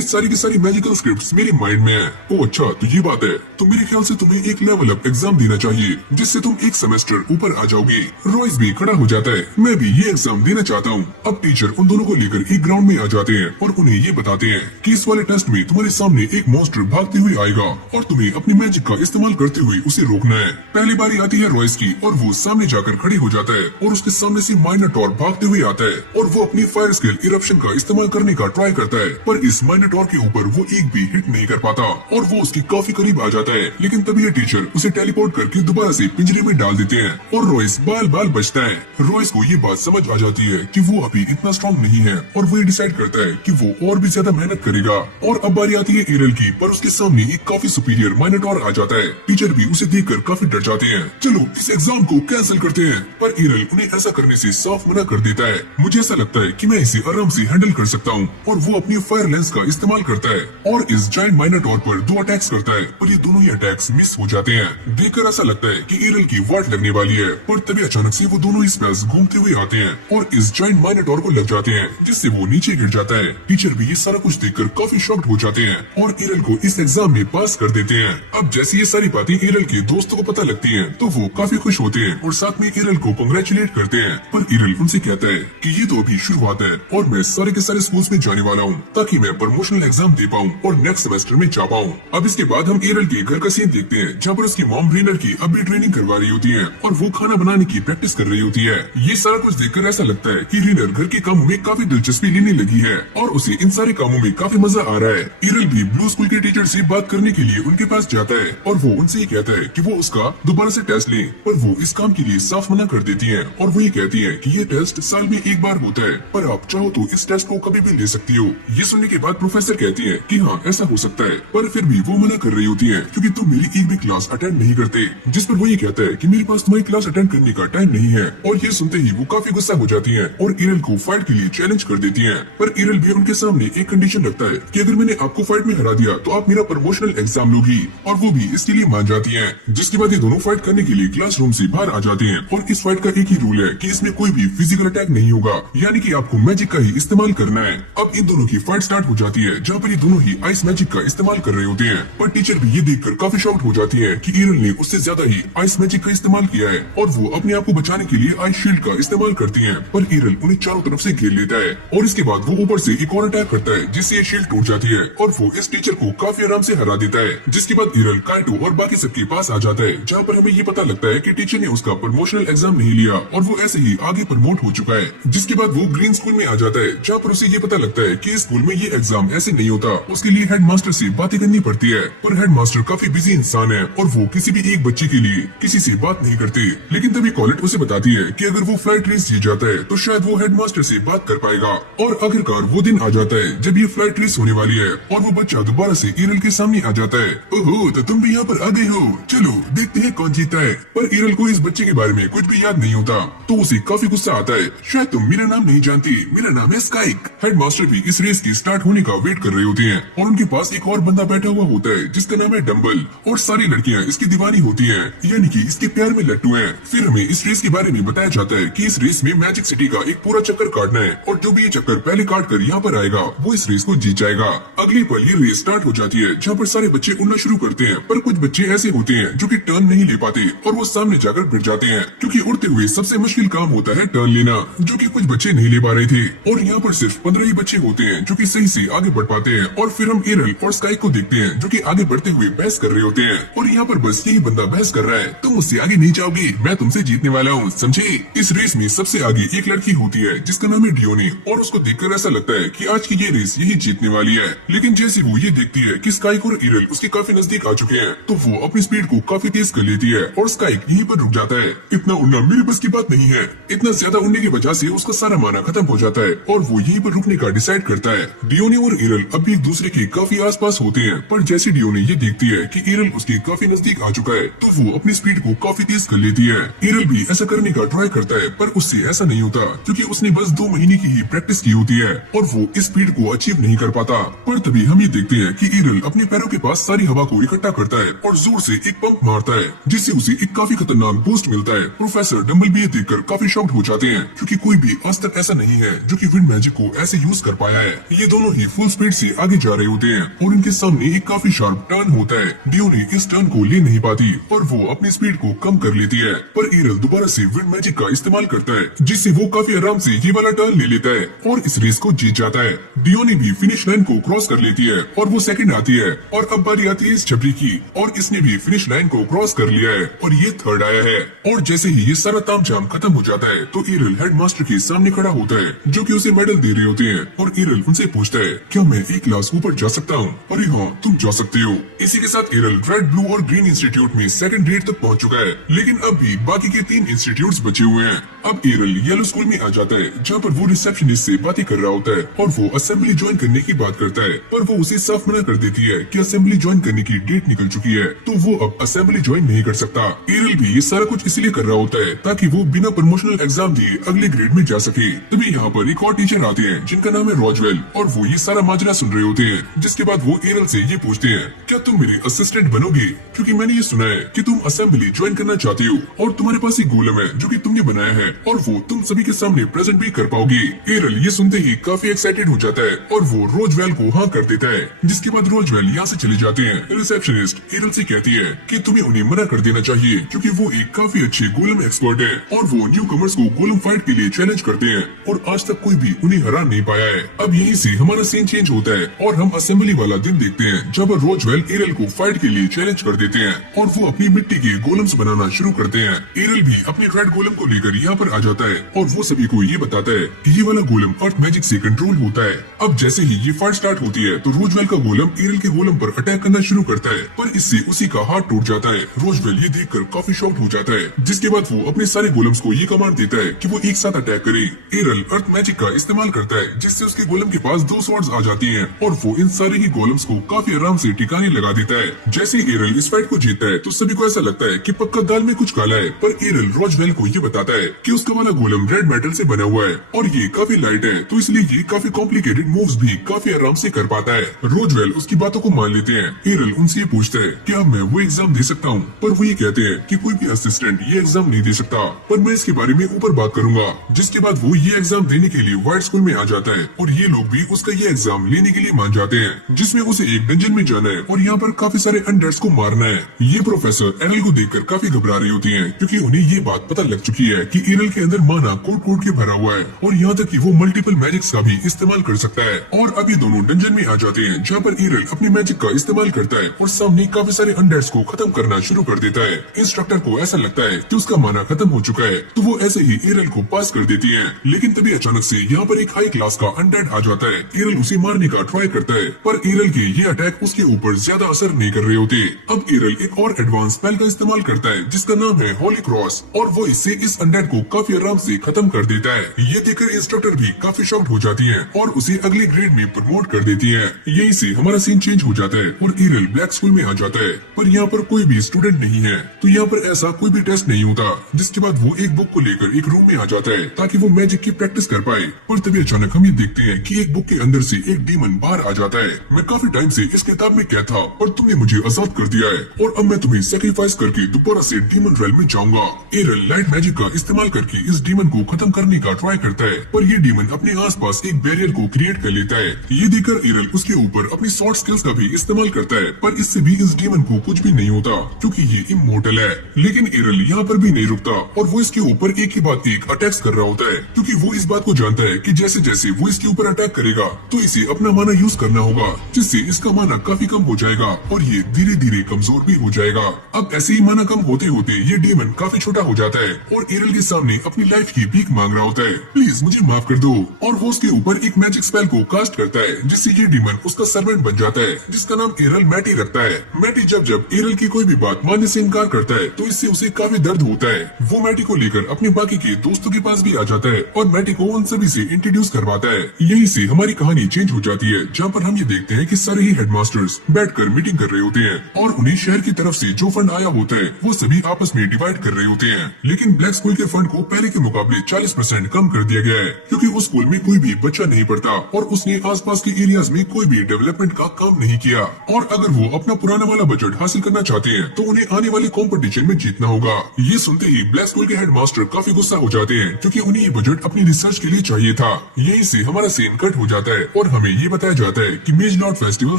सारी की सारी मैजिकल स्क्रिप्ट्स मेरे माइंड में है। ओ अच्छा, तो ये बात है, तो मेरे ख्याल से तुम्हें एक लेवल अप एग्जाम देना चाहिए जिससे तुम एक सेमेस्टर ऊपर आ जाओगे। रॉयस भी खड़ा हो जाता है, मैं भी ये एग्जाम देना चाहता हूँ। अब टीचर उन दोनों को लेकर एक ग्राउंड में आ जाते हैं और उन्हें ये बताते हैं कि इस वाले टेस्ट में तुम्हारे सामने एक मॉन्स्टर भागते हुए आएगा और तुम्हें अपनी मैजिक का इस्तेमाल करते हुए उसे रोकना है। पहली बारी आती है रॉयस की और वो सामने जाकर खड़े हो जाता है और उसके सामने से माइनोटॉर भागते हुए आता है और वो अपनी फायर स्किल इरप्शन का इस्तेमाल करने का ट्राई करता है, पर इस माइनोटॉर के ऊपर वो एक भी हिट नहीं कर पाता और वो उसके काफी करीब आ जाता है। लेकिन तभी ये टीचर उसे टेलीपोर्ट करके दोबारा से पिंजरे में डाल देते हैं और रॉयस बाल बाल बचता है। रॉयस को ये बात समझ आ जाती है कि वो अभी इतना स्ट्रॉन्ग नहीं है और वो डिसाइड करता है कि वो और भी ज्यादा मेहनत करेगा। और अब बारी आती है एरल की, पर उसके सामने एक काफी सुपीरियर माइनोटॉर आ जाता है। टीचर भी उसे देखकर काफी डर जाते हैं। चलो इस एग्जाम को कैंसिल करते हैं, पर एरल उन्हें ऐसा करने से साफ मना कर देता है। मुझे ऐसा लगता है कि मैं इसे आराम से हैंडल कर सकता हूँ, और वो अपनी फायर लेंस का इस्तेमाल करता है और इस जायंट माइनोटॉर पर 2 अटैक्स करता है, पर ये दोनों ही अटैक्स मिस हो जाते हैं। देखकर ऐसा लगता है कि एरल की वाट लगने वाली है, पर तभी अचानक से वो दोनों ही स्पेल्स घूमते हुए आते हैं और इस जायंट माइनोटॉर को लग जाते हैं, जिससे वो नीचे गिर जाता है। टीचर भी ये सारा कुछ देखकर काफी शॉक्ड हो जाते हैं और एरल को इस एग्जाम में पास कर देते हैं। अब जैसे ये सारी बातें एरल के दोस्तों को पता लगती हैं, तो वो काफी खुश होते हैं और साथ में एरल को कांग्रेचुलेट करते हैं। पर एरल उनसे कहता है कि ये तो अभी शुरुआत है और मैं सारे के सारे स्कूल्स में जाने वाला हूँ ताकि मैं प्रमोशनल एग्जाम दे पाऊँ और नेक्स्ट सेमेस्टर में जा पाऊँ। अब इसके बाद हम एरल के घर का सीन देखते हैं, जहाँ पर उसकी मॉम रेनर की अब भी ट्रेनिंग करवा रही होती है और वो खाना बनाने की प्रैक्टिस कर रही होती है। ये सारा कुछ देखकर ऐसा लगता है कि रेनर घर के कामों में काफी दिलचस्पी लेने लगी है और उसे इन सारे कामों में काफी मजा आ रहा है। एरल भी ब्लू स्कूल के टीचर से बात करने के लिए उनके पास जाता है और वो उनसे ये कहता है कि वो उसका दोबारा से टेस्ट लें, पर वो इस काम के लिए साफ मना कर देती है और वो ये कहती है कि ये टेस्ट साल में एक बार होता है, पर आप चाहो तो इस टेस्ट को कभी भी ले सकती हो। ये सुनने के बाद प्रोफेसर कहती है कि हाँ ऐसा हो सकता है, पर फिर भी वो मना कर रही होती है क्योंकि तुम मेरी एक भी क्लास अटेंड नहीं करते। जिस पर वो ये कहता है कि मेरे पास तुम्हारी क्लास अटेंड करने का टाइम नहीं है, और ये सुनते ही वो काफी गुस्सा हो जाती है और एरल को फाइट के लिए चैलेंज कर देती है। पर एरल भी उनके सामने एक कंडीशन रखता है कि अगर मैंने आपको फाइट में हरा दिया तो आप मेरा प्रमोशनल एग्जाम लोगी, और वो भी इसके लिए मान जाती है। जिसके बाद ये दोनों फाइट करने के लिए क्लासरूम से बाहर आ जाते हैं और इस फाइट का एक ही रूल है कि इसमें कोई भी फिजिकल अटैक नहीं होगा, यानी कि आपको मैजिक का ही इस्तेमाल करना है। अब इन दोनों की फाइट स्टार्ट हो जाती है, जहाँ पर ये दोनों ही आइस मैजिक का इस्तेमाल कर रहे होते हैं। पर टीचर भी ये देखकर काफी शॉक्ड हो जाती है कि एरल ने उससे ज्यादा ही आइस मैजिक का इस्तेमाल किया है और वो अपने आप को बचाने के लिए आइस शील्ड का इस्तेमाल करती है। पर एरल उन्हें चारों तरफ से घेर लेता है और इसके बाद वो ऊपर से एक और अटैक करता है, जिससे ये शील्ड टूट जाती है और वो इस टीचर को काफी आराम से हरा देता है। जिसके बाद एरल काइटो और बाकी सबके पास आ जाता है, जहाँ पर हमें ये पता लगता है कि टीचर ने उसका प्रमोशनल एग्जाम नहीं लिया और वो ऐसे ही आगे प्रमोट हो चुका है। जिसके बाद वो ग्रीन स्कूल में आ जाता है, जहाँ पर उसे ये पता लगता है कि स्कूल में ये एग्जाम ऐसे नहीं होता। उसके लिए हेडमास्टर से बातें करनी पड़ती है, पर हेडमास्टर काफी बिजी इंसान है और वो किसी भी एक बच्चे के लिए किसी से बात नहीं करते। लेकिन तभी कॉलेट उसे बताती है कि अगर वो फ्लाइट रेस जीत जाता है तो शायद वो हेडमास्टर से बात कर पाएगा। और आखिरकार वो दिन आ जाता है जब ये फ्लाइट रेस होने वाली है और वो बच्चा दोबारा से एरल के सामने आ जाता है। ओहो, तो तुम भी यहाँ पर आ गए हो, चलो देखते हैं कौन जीता है। पर एरल को इस बच्चे के बारे में कुछ भी याद नहीं होता, तो उसे काफी गुस्सा आता है। शायद तुम मेरा नाम नहीं जानती, मेरा नाम है स्काइक। हेडमास्टर भी इस रेस की स्टार्ट होने का वेट कर रहे होते हैं और उनके पास एक और बंदा बैठा हुआ होता है जिसका नाम है डम्बल, और सारी लड़कियां इसकी दीवानी होती हैं, यानी कि इसके प्यार में लट्टू हैं। फिर हमें इस रेस के बारे में बताया जाता है कि इस रेस में मैजिक सिटी का एक पूरा चक्कर काटना है और जो भी ये चक्कर पहले काट कर यहाँ पर आएगा वो इस रेस को जीत जाएगा। अगली पल ये रेस स्टार्ट हो जाती है, जहाँ पर सारे बच्चे उड़ना शुरू करते हैं, पर कुछ बच्चे ऐसे होते हैं जो कि टर्न नहीं ले पाते और वो सामने जाकर गिर जाते हैं, क्योंकि उड़ते हुए सबसे मुश्किल काम होता है टर्न लेना, जो कि कुछ बच्चे नहीं ले पा रहे थे। और यहाँ पर सिर्फ 15 ही बच्चे होते हैं जो कि सही से आगे बढ़ पाते हैं। और फिर हम एरल और स्काइक को देखते हैं जो कि आगे बढ़ते हुए बहस कर रहे होते हैं, और यहाँ पर बस यही बंदा बहस कर रहा है, तुम मुझसे आगे नहीं जाओगे, मैं तुमसे जीतने वाला हूँ, समझे। इस रेस में सबसे आगे एक लड़की होती है जिसका नाम है डियोनी, और उसको देखकर ऐसा लगता है कि आज की ये रेस यही जीतने वाली है। लेकिन जैसे वो ये देखती है कि स्काइक और एरल उसके काफी नजदीक आ चुके हैं, तो वो अपनी स्पीड को काफी तेज तेज कर लेती है और स्काइक यहीं पर रुक जाता है। इतना उड़ना मेरे बस की बात नहीं है। इतना ज्यादा उड़ने की वजह से उसका सारा माना खत्म हो जाता है और वो यहीं पर रुकने का डिसाइड करता है। डियोनी और एरल अब भी एक दूसरे के काफी आसपास होते हैं, पर जैसे डियोनी ये देखती है कि एरल उसके काफी नजदीक आ चुका है तो वो अपनी स्पीड को काफी तेज कर लेती है। एरल भी ऐसा करने का ट्राई करता है, पर उससे ऐसा नहीं होता क्योंकि उसने बस 2 महीने की ही प्रैक्टिस की होती है और वो इस स्पीड को अचीव नहीं कर पाता। पर तभी हम ये देखते हैं कि एरल अपने पैरों के पास सारी हवा को इकट्ठा करता है और जोर से एक पंप मारता है, जिससे उसे एक काफी खतरनाक बूस्ट मिलता है। प्रोफेसर डम्बलबी ये देखकर काफी शॉक्ड हो जाते हैं क्योंकि कोई भी आज तक ऐसा नहीं है जो कि विंड मैजिक को ऐसे यूज कर पाया है। ये दोनों ही फुल स्पीड से आगे जा रहे होते हैं और इनके सामने एक काफी शार्प टर्न होता है। डियोनी इस टर्न को ले नहीं पाती और वो अपनी स्पीड को कम कर लेती है, पर एरल दोबारा से विंड मैजिक का इस्तेमाल करता है जिससे वो काफी आराम से ये वाला टर्न ले लेता है और इस रेस को जीत जाता है। डियोनी भी फिनिश लाइन को क्रॉस कर लेती है और वो सेकंड आती है और अब बारी आती है इस छपरी की और इसने भी फिनिश लाइन को क्रॉस कर लिया है और ये थर्ड आया है। और जैसे ही ये सारा तामझाम खत्म हो जाता है तो एरल हेडमास्टर के सामने खड़ा होता है जो कि उसे मेडल दे रहे होते हैं और एरल उनसे पूछता है क्या मैं एक क्लास ऊपर जा सकता हूँ? अरे हाँ तुम जा सकते हो। इसी के साथ एरल रेड, ब्लू और ग्रीन इंस्टीट्यूट में सेकंड ग्रेड तक पहुँच चुका है, लेकिन अब भी बाकी के 3 इंस्टीट्यूट बचे हुए हैं। अब एरल येलो स्कूल में आ जाता है जहाँ पर वो रिसेप्शनिस्ट से बातें कर रहा होता है और वो असेंबली ज्वाइन करने की बात करता है, पर वो उसे साफ मना कर देती है कि असेंबली ज्वाइन करने की डेट निकल चुकी है तो वो अब असेंबली ज्वाइन नहीं कर सकता। एरल भी ये सारा कुछ इसलिए कर रहा होता है ताकि वो बिना प्रमोशनल एग्जाम दिए अगले ग्रेड में जा सके। तभी यहाँ पर एक और टीचर आते हैं जिनका नाम है रॉजवेल और वो ये सारा माजरा सुन रहे होते हैं, जिसके बाद वो एरल से ये पूछते हैं क्या तुम मेरे असिस्टेंट बनोगे, क्योंकि मैंने ये सुना है कि तुम असेंबली ज्वाइन करना चाहते हो और तुम्हारे पास एक गोलम है जो कि तुमने बनाया है और वो तुम सभी के सामने प्रेजेंट भी कर पाओगे। एरल ये सुनते ही काफी एक्साइटेड हो जाता है और वो रोजवेल को हाँ कर देता है, जिसके बाद रोजवेल यहाँ से चले जाते हैं। रिसेप्शनिस्ट एरल से कहती है कि तुम्हें उन्हें मना कर देना चाहिए क्योंकि वो एक काफी अच्छे गोलम एक्सपर्ट है और वो न्यू कमर्स को गोलम फाइट के लिए चैलेंज करते हैं और आज तक कोई भी उन्हें हरा नहीं पाया है। अब यहीं से हमारा सीन चेंज होता है और हम असेंबली वाला दिन देखते हैं जब रोजवेल एरल को फाइट के लिए चैलेंज कर देते हैं और वो अपनी मिट्टी के गोलम्स बनाना शुरू करते हैं। एरल भी अपने रेड गोलम को लेकर यहाँ पर आ जाता है और वो सभी को ये बताता है कि ये वाला गोलम अर्थ मैजिक से कंट्रोल होता है। अब जैसे ही ये फाइट स्टार्ट होती है तो रोजवेल का गोलम एरल के गोलम पर अटैक करना शुरू करता है, पर इससे उसी का हाथ टूट जाता है। रोजवेल ये देखकर काफी शॉक्ड हो जाता है, जिसके बाद वो अपने सारे गोलम्स को ये कमांड देता है कि वो एक साथ अटैक करे। एरल अर्थ मैजिक का इस्तेमाल करता है जिससे उसके गोलम के पास 2 स्वॉर्ड्स आ जाती हैं और वो इन सारे ही गोलम्स को काफी आराम से ठिकाने लगा देता है। जैसे ही एरल इस फाइट को जीतता है तो सभी को ऐसा लगता है कि पक्का दाल में कुछ काला है, पर एरल रोजवेल को ये बताता है कि उसका वाला गोलम रेड मेटल से बना हुआ है और ये काफी लाइट है तो इसलिए ये काफी कॉम्प्लिकेटेड मूव्स भी काफी आराम से कर पाता है। रोजवेल उसकी बातों को मान लेते हैं। एरल उनसे ये पूछता है क्या मैं वो एग्जाम दे सकता हूँ, पर वो ये कहते हैं कि कोई भी असिस्टेंट ये एग्जाम नहीं दे सकता, पर मैं इसके बारे में ऊपर बात करूंगा। जिसके बाद वो ये एग्जाम देने के लिए व्हाइट स्कूल में आ जाता है और ये लोग भी उसका ये एग्जाम लेने के लिए मान जाते हैं, जिसमें उसे एक डंजन में जाना है और यहाँ पर काफी सारे अनडेड्स को मारना है। ये प्रोफेसर एरल को देखकर काफी घबरा रही होती हैं क्योंकि उन्हें ये बात पता लग चुकी है कि एरल के अंदर माना कोट कोट के भरा हुआ है और यहाँ तक कि वो मल्टीपल मैजिक्स का भी इस्तेमाल कर सकता है। और अब ये दोनों डंजन में आ जाते हैं जहाँ पर एरल अपनी मैजिक का इस्तेमाल करता है और सामने काफी सारे अनडेड्स को खत्म करना शुरू कर देता है। इंस्ट्रक्टर को ऐसा लगता है कि उसका माना खत्म हो चुका है तो वो ऐसे ही एरल को पास कर देती है, लेकिन तभी अचानक से यहाँ पर एक हाई क्लास का अनडेड आ जाता है। एरल उसे मारने का ट्राई करता है, पर एरल के ये अटैक उसके ऊपर ज्यादा असर नहीं कर रहे होते। अब एरल एक और एडवांस स्पेल का इस्तेमाल करता है जिसका नाम है होली क्रॉस और वो इससे इस अनडेड को काफी आराम से खत्म कर देता है। ये देखकर इंस्ट्रक्टर भी काफी शॉक्ड हो जाती है और उसे अगले ग्रेड में प्रमोट कर देती है। यहीं से हमारा सीन चेंज हो जाता है और एरल ब्लैक स्कूल में आ जाता है, पर यहाँ पर कोई भी स्टूडेंट नहीं है तो यहाँ पर ऐसा कोई भी टेस्ट नहीं होता। जिसके बाद वो एक बुक को लेकर एक रूम में आ जाता है ताकि वो मैजिक की प्रैक्टिस कर पाए, पर तभी अचानक हम ये देखते हैं कि एक बुक के अंदर से एक डीमन बाहर आ जाता है। मैं काफी टाइम से इस किताब में क्या था और तुमने मुझे आजाद कर दिया है और अब मैं तुम्हें सेक्रीफाइस करके दोबारा से डीमन रेल में जाऊंगा। एरल लाइट मैजिक का इस्तेमाल करके इस डीमन को खत्म करने का ट्राई करता है, पर ये डीमन अपने आसपास एक बैरियर को क्रिएट कर लेता है। ये देखकर एरल उसके ऊपर अपनी शॉर्ट स्किल्स का भी इस्तेमाल करता है, पर इससे भी इस डीमन को कुछ भी नहीं होता क्योंकि ये इमोर्टल है। लेकिन एरल यहाँ पर भी नहीं रुकता और वो इसके ऊपर एक के बाद एक अटैक्स कर रहा होता है क्योंकि वो इस बात को जानता है कि जैसे जैसे वो इसके ऊपर अटैक करेगा तो इसे अपना माना यूज करना होगा, जिससे इसका माना काफी कम हो जाएगा और ये धीरे धीरे कमजोर भी हो जाएगा। अब ऐसे ही माना कम होते होते ये डीमन काफी छोटा हो जाता है और एरल के सामने अपनी लाइफ की भीख मांग रहा होता है, प्लीज मुझे माफ कर दो। और वो उसके ऊपर एक मैजिक स्पेल को कास्ट करता है जिससे ये डीमन उसका सर्वेंट बन जाता है, जिसका नाम एरल मैटी रखता है। मैटी जब जब एरल की कोई भी बात बात मानने से इनकार करता है तो इससे उसे काफी दर्द होता है। वो मैटी को लेकर अपने बाकी के दोस्तों के पास भी आ जाता है और मैटी को उन सभी से इंट्रोड्यूस करवाता है। यहीं से हमारी कहानी चेंज हो जाती है, जहाँ पर हम ये देखते हैं कि सारे ही हेडमास्टर्स बैठकर मीटिंग कर रहे होते हैं और उन्हें शहर की तरफ से जो फंड आया होता है वो सभी आपस में डिवाइड कर रहे होते हैं। लेकिन ब्लैक स्कूल के फंड को पहले के मुकाबले 40% कम कर दिया गया है, क्योंकि उस स्कूल में कोई भी बच्चा नहीं पढ़ता और उसने आसपास के एरियाज में कोई भी डेवलपमेंट का काम नहीं किया। और अगर वो अपना पुराना वाला बजट हासिल करना चाहते हैं तो उन्हें आने वाले कंपटीशन में जीतना होगा। ये सुनते ही ब्लैक स्कूल के हेडमास्टर काफी गुस्सा हो जाते हैं, क्योंकि उन्हें ये बजट अपनी रिसर्च के लिए चाहिए था। यहीं से हमारा सीन कट हो जाता है और हमें ये बताया जाता है कि मेज लॉर्ड फेस्टिवल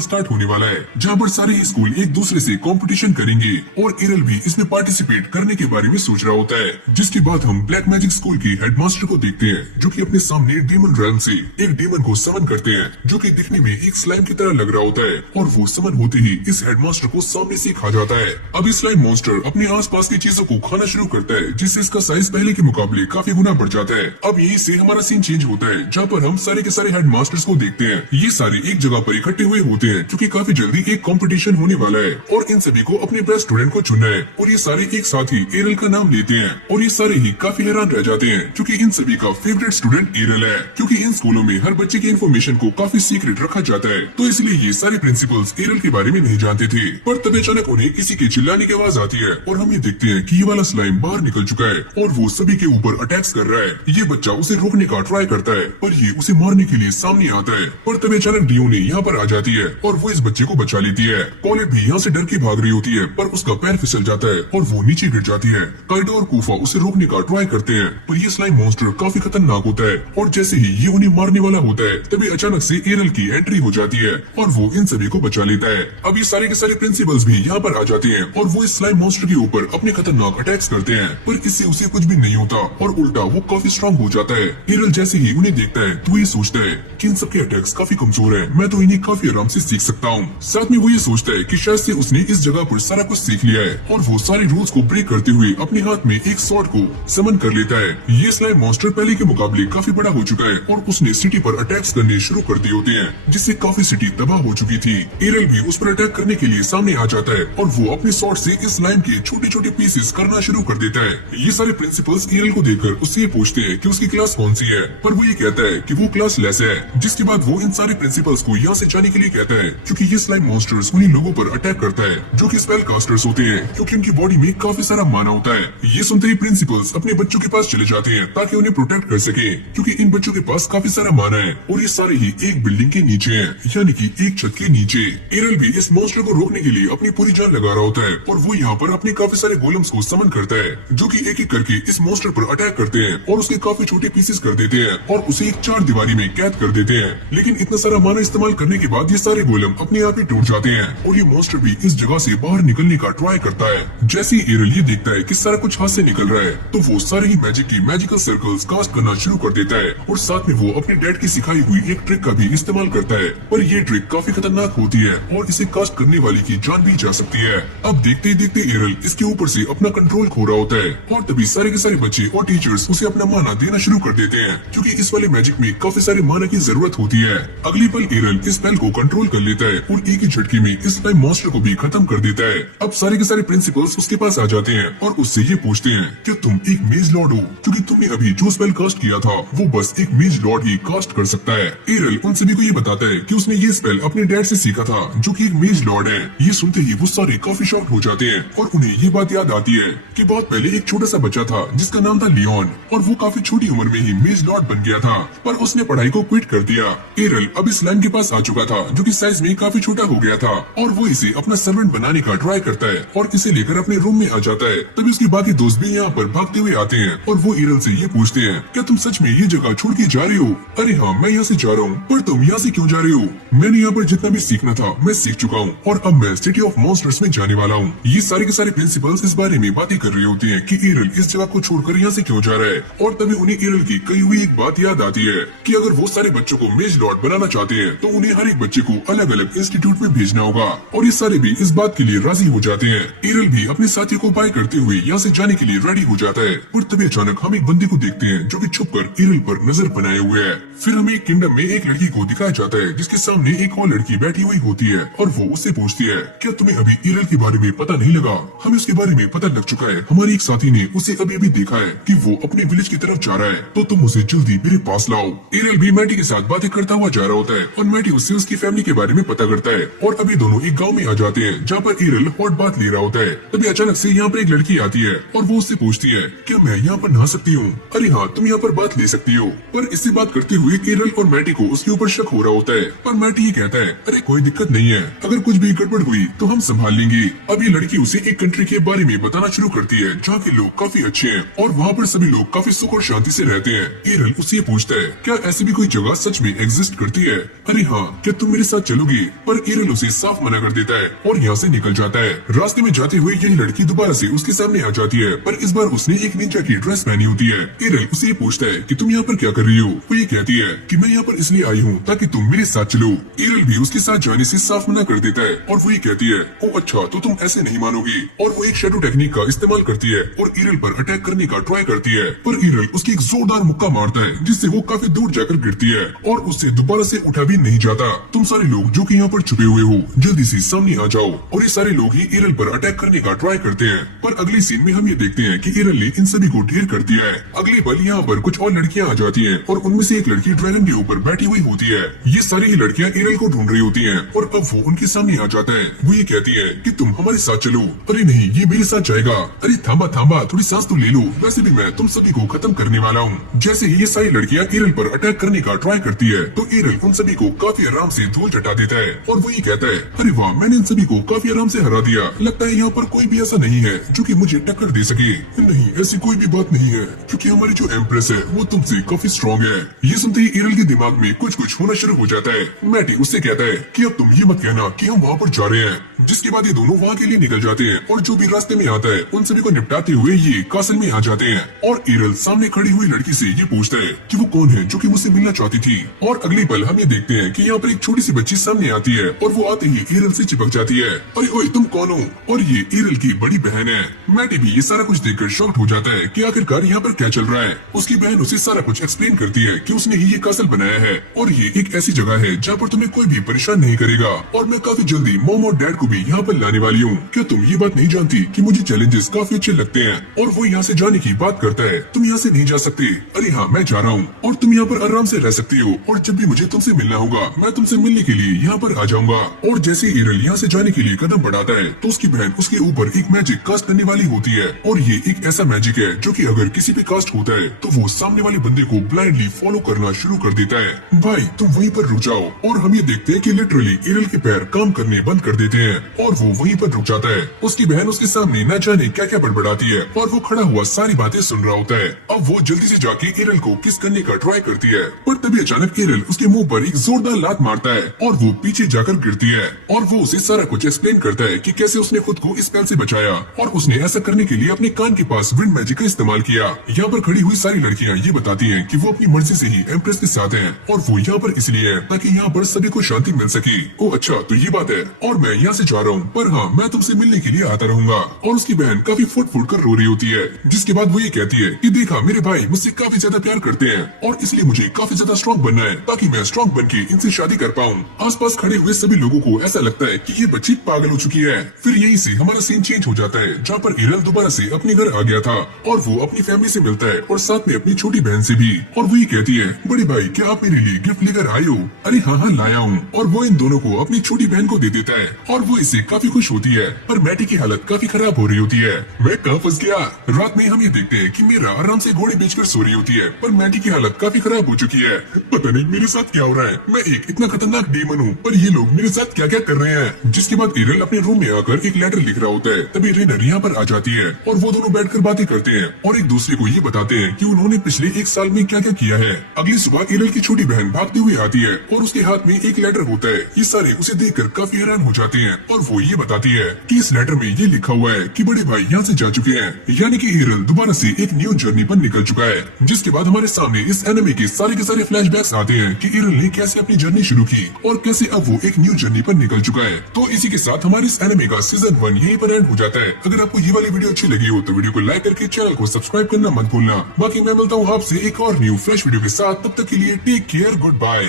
स्टार्ट होने वाला है, जहाँ पर सारे ही स्कूल एक दूसरे से कंपटीशन करेंगे और एरल भी इसमें पार्टिसिपेट करने के बारे में सोच रहा होता है। जिसके बाद हम ब्लैक मैजिक स्कूल की हेडमास्टर को देखते हैं, जो कि अपने सामने डेमन रैम से एक डेमन को समन करते हैं, जो कि दिखने में एक स्लाइम की तरह लग रहा होता है। और वो समन होते ही इस हेडमास्टर को सामने से खा जाता है। अब इस स्लाइम मॉन्स्टर अपने आसपास की चीजों को खाना शुरू करता है, जिससे इसका साइज पहले के मुकाबले काफी गुना बढ़ जाता है। अब यहीं से हमारा सीन चेंज होता है, जहाँ पर हम सारे के सारे हेडमास्टर्स को देखते हैं। ये सारे एक जगह पर इकट्ठे हुए होते हैं, क्योंकि काफी जल्दी एक कंपटीशन होने वाला है और इन सभी को अपने बेस्ट स्टूडेंट को चुनना है। और ये सारे एक साथ ही एरल का नाम लेते हैं और ये सारे ही काफी हैरान रह जाते हैं, क्योंकि इन सभी का फेवरेट स्टूडेंट एरल है। क्योंकि इन स्कूलों में हर बच्चे की इन्फॉर्मेशन को काफी सीक्रेट रखा जाता है, तो इसलिए ये सारे प्रिंसिपल्स एरल के बारे में नहीं जानते थे। पर तब अचानक उन्हें किसी के चिल्लाने की आवाज आती है और हम ये देखते हैं कि ये वाला स्लाइम बाहर निकल चुका है और वो सभी के ऊपर अटैक्स कर रहा है। ये बच्चा उसे रोकने का ट्राई करता है, पर ये उसे मारने के लिए सामने आता है। पर तब अचानक डियोने यहाँ पर आ जाती है और वो इस बच्चे को बचा लेती है। कॉलेट भी यहाँ से डर के भाग रही होती है, पर उसका पैर फिसल जाता है और वो नीचे गिर जाती है। काइडो और कूफा उसे रोकने का ट्राई करते हैं, पर ये स्लाइम मॉन्स्टर काफी खतरनाक होता है और जैसे ही ये उन्हें मारने वाला होता है तभी अचानक से एरल की एंट्री हो जाती है और वो इन सभी को बचा लेता है। अब ये सारे के सारे प्रिंसिपल्स भी यहाँ पर आ जाते हैं और वो इस स्लाइम मॉन्स्टर के ऊपर अपने खतरनाक अटैक्स करते हैं, पर इससे उसे कुछ भी नहीं होता और उल्टा वो काफी स्ट्रांग हो जाता है। एरल जैसे ही उन्हें देखता है तो ये सोचता है कि इन सबके अटैक्स काफी कमजोर है, मैं तो इन्हें काफी आराम से सीख सकता हूँ। साथ में वो ये सोचता है कि शायद से उसने इस जगह पर सारा कुछ सीख लिया है और वो सारे रूल्स को ब्रेक करते हुए अपने हाथ में एक स्वॉर्ड को समन कर लेता है। ये स्लाइम मॉन्स्टर पहले के मुकाबले काफी बड़ा हो चुका है और उसने सिटी पर अटैक्स करने शुरू कर दिए होते हैं, जिससे काफी सिटी तबाह हो चुकी थी। एरल भी उस पर अटैक करने के लिए सामने आ जाता है और वो अपने स्वॉर्ड से इस स्लाइम के छोटे छोटे पीसेस करना शुरू कर देता है। ये सारे प्रिंसिपल्स एरल को देखकर उससे पूछते हैं कि उसकी क्लास कौन सी है, पर वो ये कहता है कि वो क्लास लेस है। जिसके बाद वो इन सारे प्रिंसिपल्स को यहाँ से जाने के लिए कहता है, क्योंकि ये स्लाइम मॉन्स्टर्स उन्हीं लोगों पर अटैक करता है जो कि स्पेल कास्टर्स होते हैं, क्योंकि उनकी बॉडी में काफी सारा माना होता है। ये सुनते ही प्रिंसिपल्स अपने बच्चों के पास चले जाते हैं ताकि उन्हें प्रोटेक्ट कर सके, क्योंकि इन बच्चों के पास काफी सारा माना है और ये सारे ही एक बिल्डिंग के नीचे हैं, यानी कि एक छत के नीचे। एरल भी इस मॉन्स्टर को रोकने के लिए अपनी पूरी जान लगा रहा होता है और वो यहाँ पर अपने काफी सारे गोलम्स को समन करता है, जो कि एक एक करके इस मॉन्स्टर पर अटैक करते हैं और उसके काफी छोटे पीसेस कर देते हैं और उसे एक चार दीवारी में कैद कर देते हैं। लेकिन इतना सारा माना इस्तेमाल करने के बाद ये सारे गोलम अपने आप ही टूट जाते हैं और ये मॉन्स्टर भी इस जगह से बाहर निकलने का ट्राई करता है। जैसे ही एरल ये देखता है कि सारा कुछ हाथ से निकल रहा है तो वो सारे ही मैजिक की मैजिकल सर्कल्स कास्ट करना शुरू कर देता है और साथ में वो अपने डैड की सिखाई हुई एक ट्रिक का भी इस्तेमाल करता है, पर ये ट्रिक काफी खतरनाक होती है और इसे कास्ट करने वाले की जान भी जा सकती है। अब देखते ही देखते एरल इसके ऊपर से अपना कंट्रोल खो रहा होता है और तभी सारे के सारे बच्चे और टीचर्स उसे अपना माना देना शुरू कर देते हैं, क्योंकि इस वाले मैजिक में काफी सारे माना की जरूरत होती है। अगली पल एरल इस स्पेल को कंट्रोल कर लेता है और एक ही झटके में इस स्लाइम मॉन्स्टर को भी खत्म कर देता है। अब सारे के सारे प्रिंसिपल्स उसके पास आ जाते हैं और उससे ये पूछते हैं कि तुम एक मेज लॉर्ड हो, क्योंकि तुमने अभी जो स्पेल कास्ट किया था वो बस एक मेज लॉर्ड ही कास्ट कर सकता है। एरल उन सभी को ये बताता है कि उसने ये स्पेल अपने डैड से सीखा था, जो कि एक मेज लॉर्ड है। ये सुनते ही वो सारे काफी शॉक्ड हो जाते हैं और उन्हें ये बात याद आती है कि बहुत पहले एक छोटा सा बच्चा था जिसका नाम था लियोन और वो काफी छोटी उम्र में ही मेज लॉर्ड बन गया था, पर उसने पढ़ाई को क्विट कर दिया। एरल अब इस स्लाइम के पास आ चुका था, जो कि साइज में काफी छोटा हो गया था और वो इसे अपना सर्वेंट बनाने का ट्राई करता है और इसे लेकर अपने रूम में आ जाता है। तभी उसके बाकी दोस्त भी यहाँ पर भागते हुए आते हैं और वो एरल से ये पूछते हैं, क्या तुम सच में ये जगह छोड़ के जा रहे हो? अरे हाँ, मैं यहाँ से जा रहा हूँ, पर तुम यहाँ से क्यों जा रहे हो? मैंने यहाँ पर जितना भी सीखना था मैं सीख चुका हूँ और अब मैं सिटी ऑफ मॉन्स्टर्स में जाने वाला हूँ। ये सारे के सारे प्रिंसिपल्स इस बारे में बातें कर रहे होते हैं कि एरल इस जगह को छोड़कर यहाँ से क्यों जा रहा है, और तभी उन्हें एरल की कही हुई एक बात याद आती है कि अगर वो सारे बच्चों को मेज लॉर्ड बनाना चाहते हैं तो उन्हें हर एक बच्चे को अलग अलग इंस्टीट्यूट में भेजना होगा और ये सारे भी इस बात के लिए राजी हो जाते हैं। एरल भी अपने साथी को बाय करते हुए यहाँ से जाने के लिए रेडी हो जाता है और तभी अचानक हम एक बंदी को देखते हैं जो कि छुपकर एरल पर नजर बनाए हुए है। फिर हमें एक किंगडम में एक लड़की को दिखाया जाता है जिसके सामने एक और लड़की बैठी हुई होती है और वो उससे पूछती है, क्या तुम्हें अभी एरल के बारे में हमें पता नहीं लगा। हमें उसके बारे में पता लग चुका है, हमारे एक साथी ने उसे अभी अभी देखा है कि वो अपने विलेज की तरफ जा रहा है, तो तुम उसे जल्दी मेरे पास लाओ। एरियल भी मैटी के साथ बातें करता हुआ जा रहा होता है और मैटी उससे उसकी फैमिली के बारे में पता करता है और अभी दोनों एक गाँव में आ जाते हैं जहाँ पर एरियल हॉट बात ले रहा होता है। तभी अचानक से यहाँ पर एक लड़की आती है और वो उससे पूछती है, क्या मैं यहाँ पर नहा सकती हूँ? अरे हाँ, तुम यहाँ पर बात ले सकती हो। पर इससे बात करते हुए एरियल और मैटी को उसके ऊपर शक हो रहा होता है, पर मैटी ये कहता है, अरे कोई दिक्कत नहीं है, अगर कुछ भी गड़बड़ हुई तो हम संभाल लेंगे। अब ये लड़की उसे एक कंट्री के बारे में बताना शुरू करती है जहाँ के लोग काफी अच्छे हैं और वहाँ पर सभी लोग काफी सुख और शांति से रहते हैं। एरियल उससे पूछता है, क्या ऐसी भी कोई जगह सच में एग्जिस्ट करती है? अरे हाँ, क्या तुम मेरे साथ चलोगी? पर एरियल उसे साफ मना कर देता है और यहाँ से निकल जाता है। रास्ते में जाते हुए यही लड़की दोबारा से उसके सामने आ जाती है, पर इस बार उसने एक निंजा की ड्रेस पहनी होती है। एरियल उसे पूछता है कि तुम यहाँ पर क्या कर रही हो? वो ये कहती है कि मैं यहाँ पर इसलिए आई हूँ ताकि तुम मेरे साथ चलो। एरियल भी उसके साथ जाने से साफ मना कर देता है और वो ये कहती है, ओ अच्छा, तो तुम ऐसे नहीं मानोगी। और वो एक शैडो टेक्निक का इस्तेमाल करती है और एरियल पर अटैक करने का ट्राई करती है, पर एरियल उसकी एक जोरदार मुक्का मारता है जिससे वो काफी दूर जाकर गिरती है और उससे दोबारा से उठा भी नहीं जाता। तुम सारे लोग जो कि यहाँ पर छुपे हुए हो, जल्दी से सामने आ जाओ। और ये सारे लोग ही एरियल पर अटैक करने का ट्राई करते हैं, पर अगली सीन में हम ये देखते हैं कि एरियल ने इन सभी को ढेर कर दिया है। अगले पल यहाँ पर कुछ और लड़कियां आ जाती हैं और उनमें से एक लड़की ड्रैगन के ऊपर बैठी हुई होती है। ये सारी ही लड़कियां एरियल को ढूंढ रही होती हैं और अब वो उनके सामने आ जाता है। वो ये कहती है कि तुम हमारे साथ चलो। अरे नहीं, ये मेरे साथ जाएगा। अरे थांबा थांबा, थोड़ी सांस तो ले लो, वैसे भी मैं तुम सभी को खत्म करने वाला हूँ। जैसे ही ये सारी लड़कियां एरियल पर अटैक करने का ट्राई करती है तो एरियल उन सभी को काफी आराम से धूल चटा देता है और वो ये कहता है, अरे वाह, मैंने इन सभी को काफी आराम से हरा दिया। लगता है यहाँ पर कोई भी ऐसा नहीं है जो कि मुझे टक्कर दे सके। नहीं, ऐसी कोई भी बात नहीं है, क्योंकि हमारी जो एम्प्रेस है वो तुमसे काफी स्ट्रॉन्ग है। ये सुनते ही एरियल के दिमाग में कुछ कुछ होना शुरू हो जाता है। मैटी उससे कहता है कि अब तुम ये मत कहना कि हम वहाँ पर जा रहे हैं। जिसके बाद ये दोनों वहाँ के लिए निकल जाते हैं और जो भी रास्ते में आता है उन सभी को निपटाते हुए ये कासल में आ जाते हैं। और एरियल सामने खड़ी हुई लड़की से ये पूछता है कि वो कौन है जो कि मुझसे मिलना चाहती थी। और अगले पल हम ये देखते हैं कि यहाँ पर एक छोटी सी बच्ची सामने आती है और वो आते ही एरियल से चिपक जाती है। अरे ओए, तुम कौन हो? और ये एरियल की बड़ी बहन है। मैटी भी ये सारा कुछ देखकर शॉक्ड हो जाता है कि आखिरकार यहाँ पर क्या चल रहा है। उसकी बहन उसे सारा कुछ एक्सप्लेन करती है कि उसने ही ये कासल बनाया है और ये एक ऐसी जगह है जहाँ पर तुम्हें कोई भी परेशान नहीं करेगा और मैं काफी जल्दी मॉम और डैड को भी यहाँ पर लाने वाली हूँ। क्या तुम ये बात नहीं जानती कि मुझे चैलेंजेस काफी अच्छे लगते हैं? और वो यहाँ से जाने की बात करता है। तुम यहाँ से नहीं जा सकते। अरे हाँ, मैं जा रहा हूँ और तुम यहाँ पर आराम से रह सकती हो और जब भी मुझे तुमसे मिलना होगा मैं तुमसे मिलने के लिए यहाँ पर आ जाऊंगा। और जैसे एरियल यहाँ से जाने के लिए कदम बढ़ाता है तो उसकी बहन उसके ऊपर एक मैजिक कास्ट करने वाली होती है और ये एक ऐसा मैजिक है जो कि अगर किसी पे कास्ट होता है तो वो सामने वाले बंदे को ब्लाइंडली फॉलो करना शुरू कर देता है। भाई, तुम वहीं पर रुक जाओ। और हम ये देखते हैं कि लिटरली एरियल के पैर काम करने बंद कर देते हैं और वो वहीं पर रुक जाता है। उसकी बहन उसके सामने न जाने क्या क्या बड़बड़ाती है और वो खड़ा हुआ सारी बातें सुन रहा होता है। अब वो जल्दी से जाके एरियल को किस करने का ट्राई करती है, पर तभी अचानक एरियल उसके मुंह पर एक जोरदार लात मारता है और वो पीछे जाकर गिरती है। और वो उसे सारा कुछ एक्सप्लेन करता है कि कैसे उसने खुद को इस स्पेल से बचाया और उसने ऐसा करने के लिए अपने कान के पास विंड मैजिक का इस्तेमाल किया। यहाँ पर खड़ी हुई सारी लड़कियाँ ये बताती हैं कि वो अपनी मर्जी से ही एम्प्रेस के साथ हैं और वो यहाँ पर इसलिए है ताकि यहाँ पर सभी को शांति मिल सके। ओ अच्छा, तो ये बात है और मैं यहाँ से जा रहा हूँ, पर हाँ, मैं तुमसे मिलने के लिए आता रहूंगा। और उसकी बहन काफी फुट फुट कर रो रही होती है, जिसके बाद वो ये कहती है कि देखा, मेरे भाई मुझसे काफी ज्यादा प्यार करते हैं और इसलिए मुझे काफी ज्यादा स्ट्रॉन्ग बनना है ताकि मैं स्ट्रॉन्ग बन के इनसे शादी कर पाऊँ। आसपास खड़े हुए सभी लोगों को ऐसा लगता है कि ये बच्ची पागल हो चुकी है। फिर यहीं से हमारा सीन चेंज हो जाता है जहाँ पर एरियल दोबारा से अपने घर आ गया था और वो अपनी फैमिली से मिलता है और साथ में अपनी छोटी बहन से भी। और वो ये कहती है, बड़े भाई, क्या आप मेरे लिए गिफ्ट लेकर आए हो? अरे हाँ हाँ, लाया हूँ। और वो इन दोनों को अपनी छोटी बहन को दे देता है और वो इससे काफी खुश होती है। पर मैटी की हालत काफी खराब हो रही होती है। मैं कहाँ फंस गया? रात में हम ये देखते हैं कि मीरा आराम से घोड़े बेचकर सो रही होती है, पर मैटी की हालत काफी खराब हो चुकी है। पता नहीं मेरे साथ क्या हो रहा है, मैं एक इतना खतरनाक डीमन हूँ, पर ये लोग मेरे साथ क्या क्या कर रहे हैं। जिसके बाद एरियल अपने रूम में आकर एक लेटर लिख रहा होता है। तभी रेनर यहाँ पर आ जाती है और वो दोनों बैठकर बातें करते हैं और एक दूसरे को ये बताते हैं कि उन्होंने पिछले एक साल में क्या क्या किया है। अगली सुबह एरियल की छोटी बहन भागती हुई आती है और उसके हाथ में एक लेटर होता है। ये सारे उसे देखकर काफी हैरान हो जाते हैं और वो ये बताती है कि इस लेटर में ये लिखा हुआ है कि बड़े भाई यहाँ से जा चुके हैं, यानी कि एरियल दोबारा से एक न्यू जर्नी पर निकल चुका है। जिसके बाद हमारे सामने इस एनिमे के सारे फ्लैशबैक्स आते हैं कि एरियल ने कैसे अपनी जर्नी शुरू की और कैसे अब वो एक न्यू जर्नी पर निकल चुका है। तो इसी के साथ हमारे इस एनिमे का सीजन 1 यहीं पर एंड हो जाता है। अगर आपको ये वाली वीडियो अच्छी लगी हो तो वीडियो को लाइक करके चैनल को सब्सक्राइब करना मत भूलना। बाकी मैं मिलता हूँ आपसे एक और न्यू फ्रेश वीडियो के साथ, तब तक के लिए टेक केयर, गुड बाय।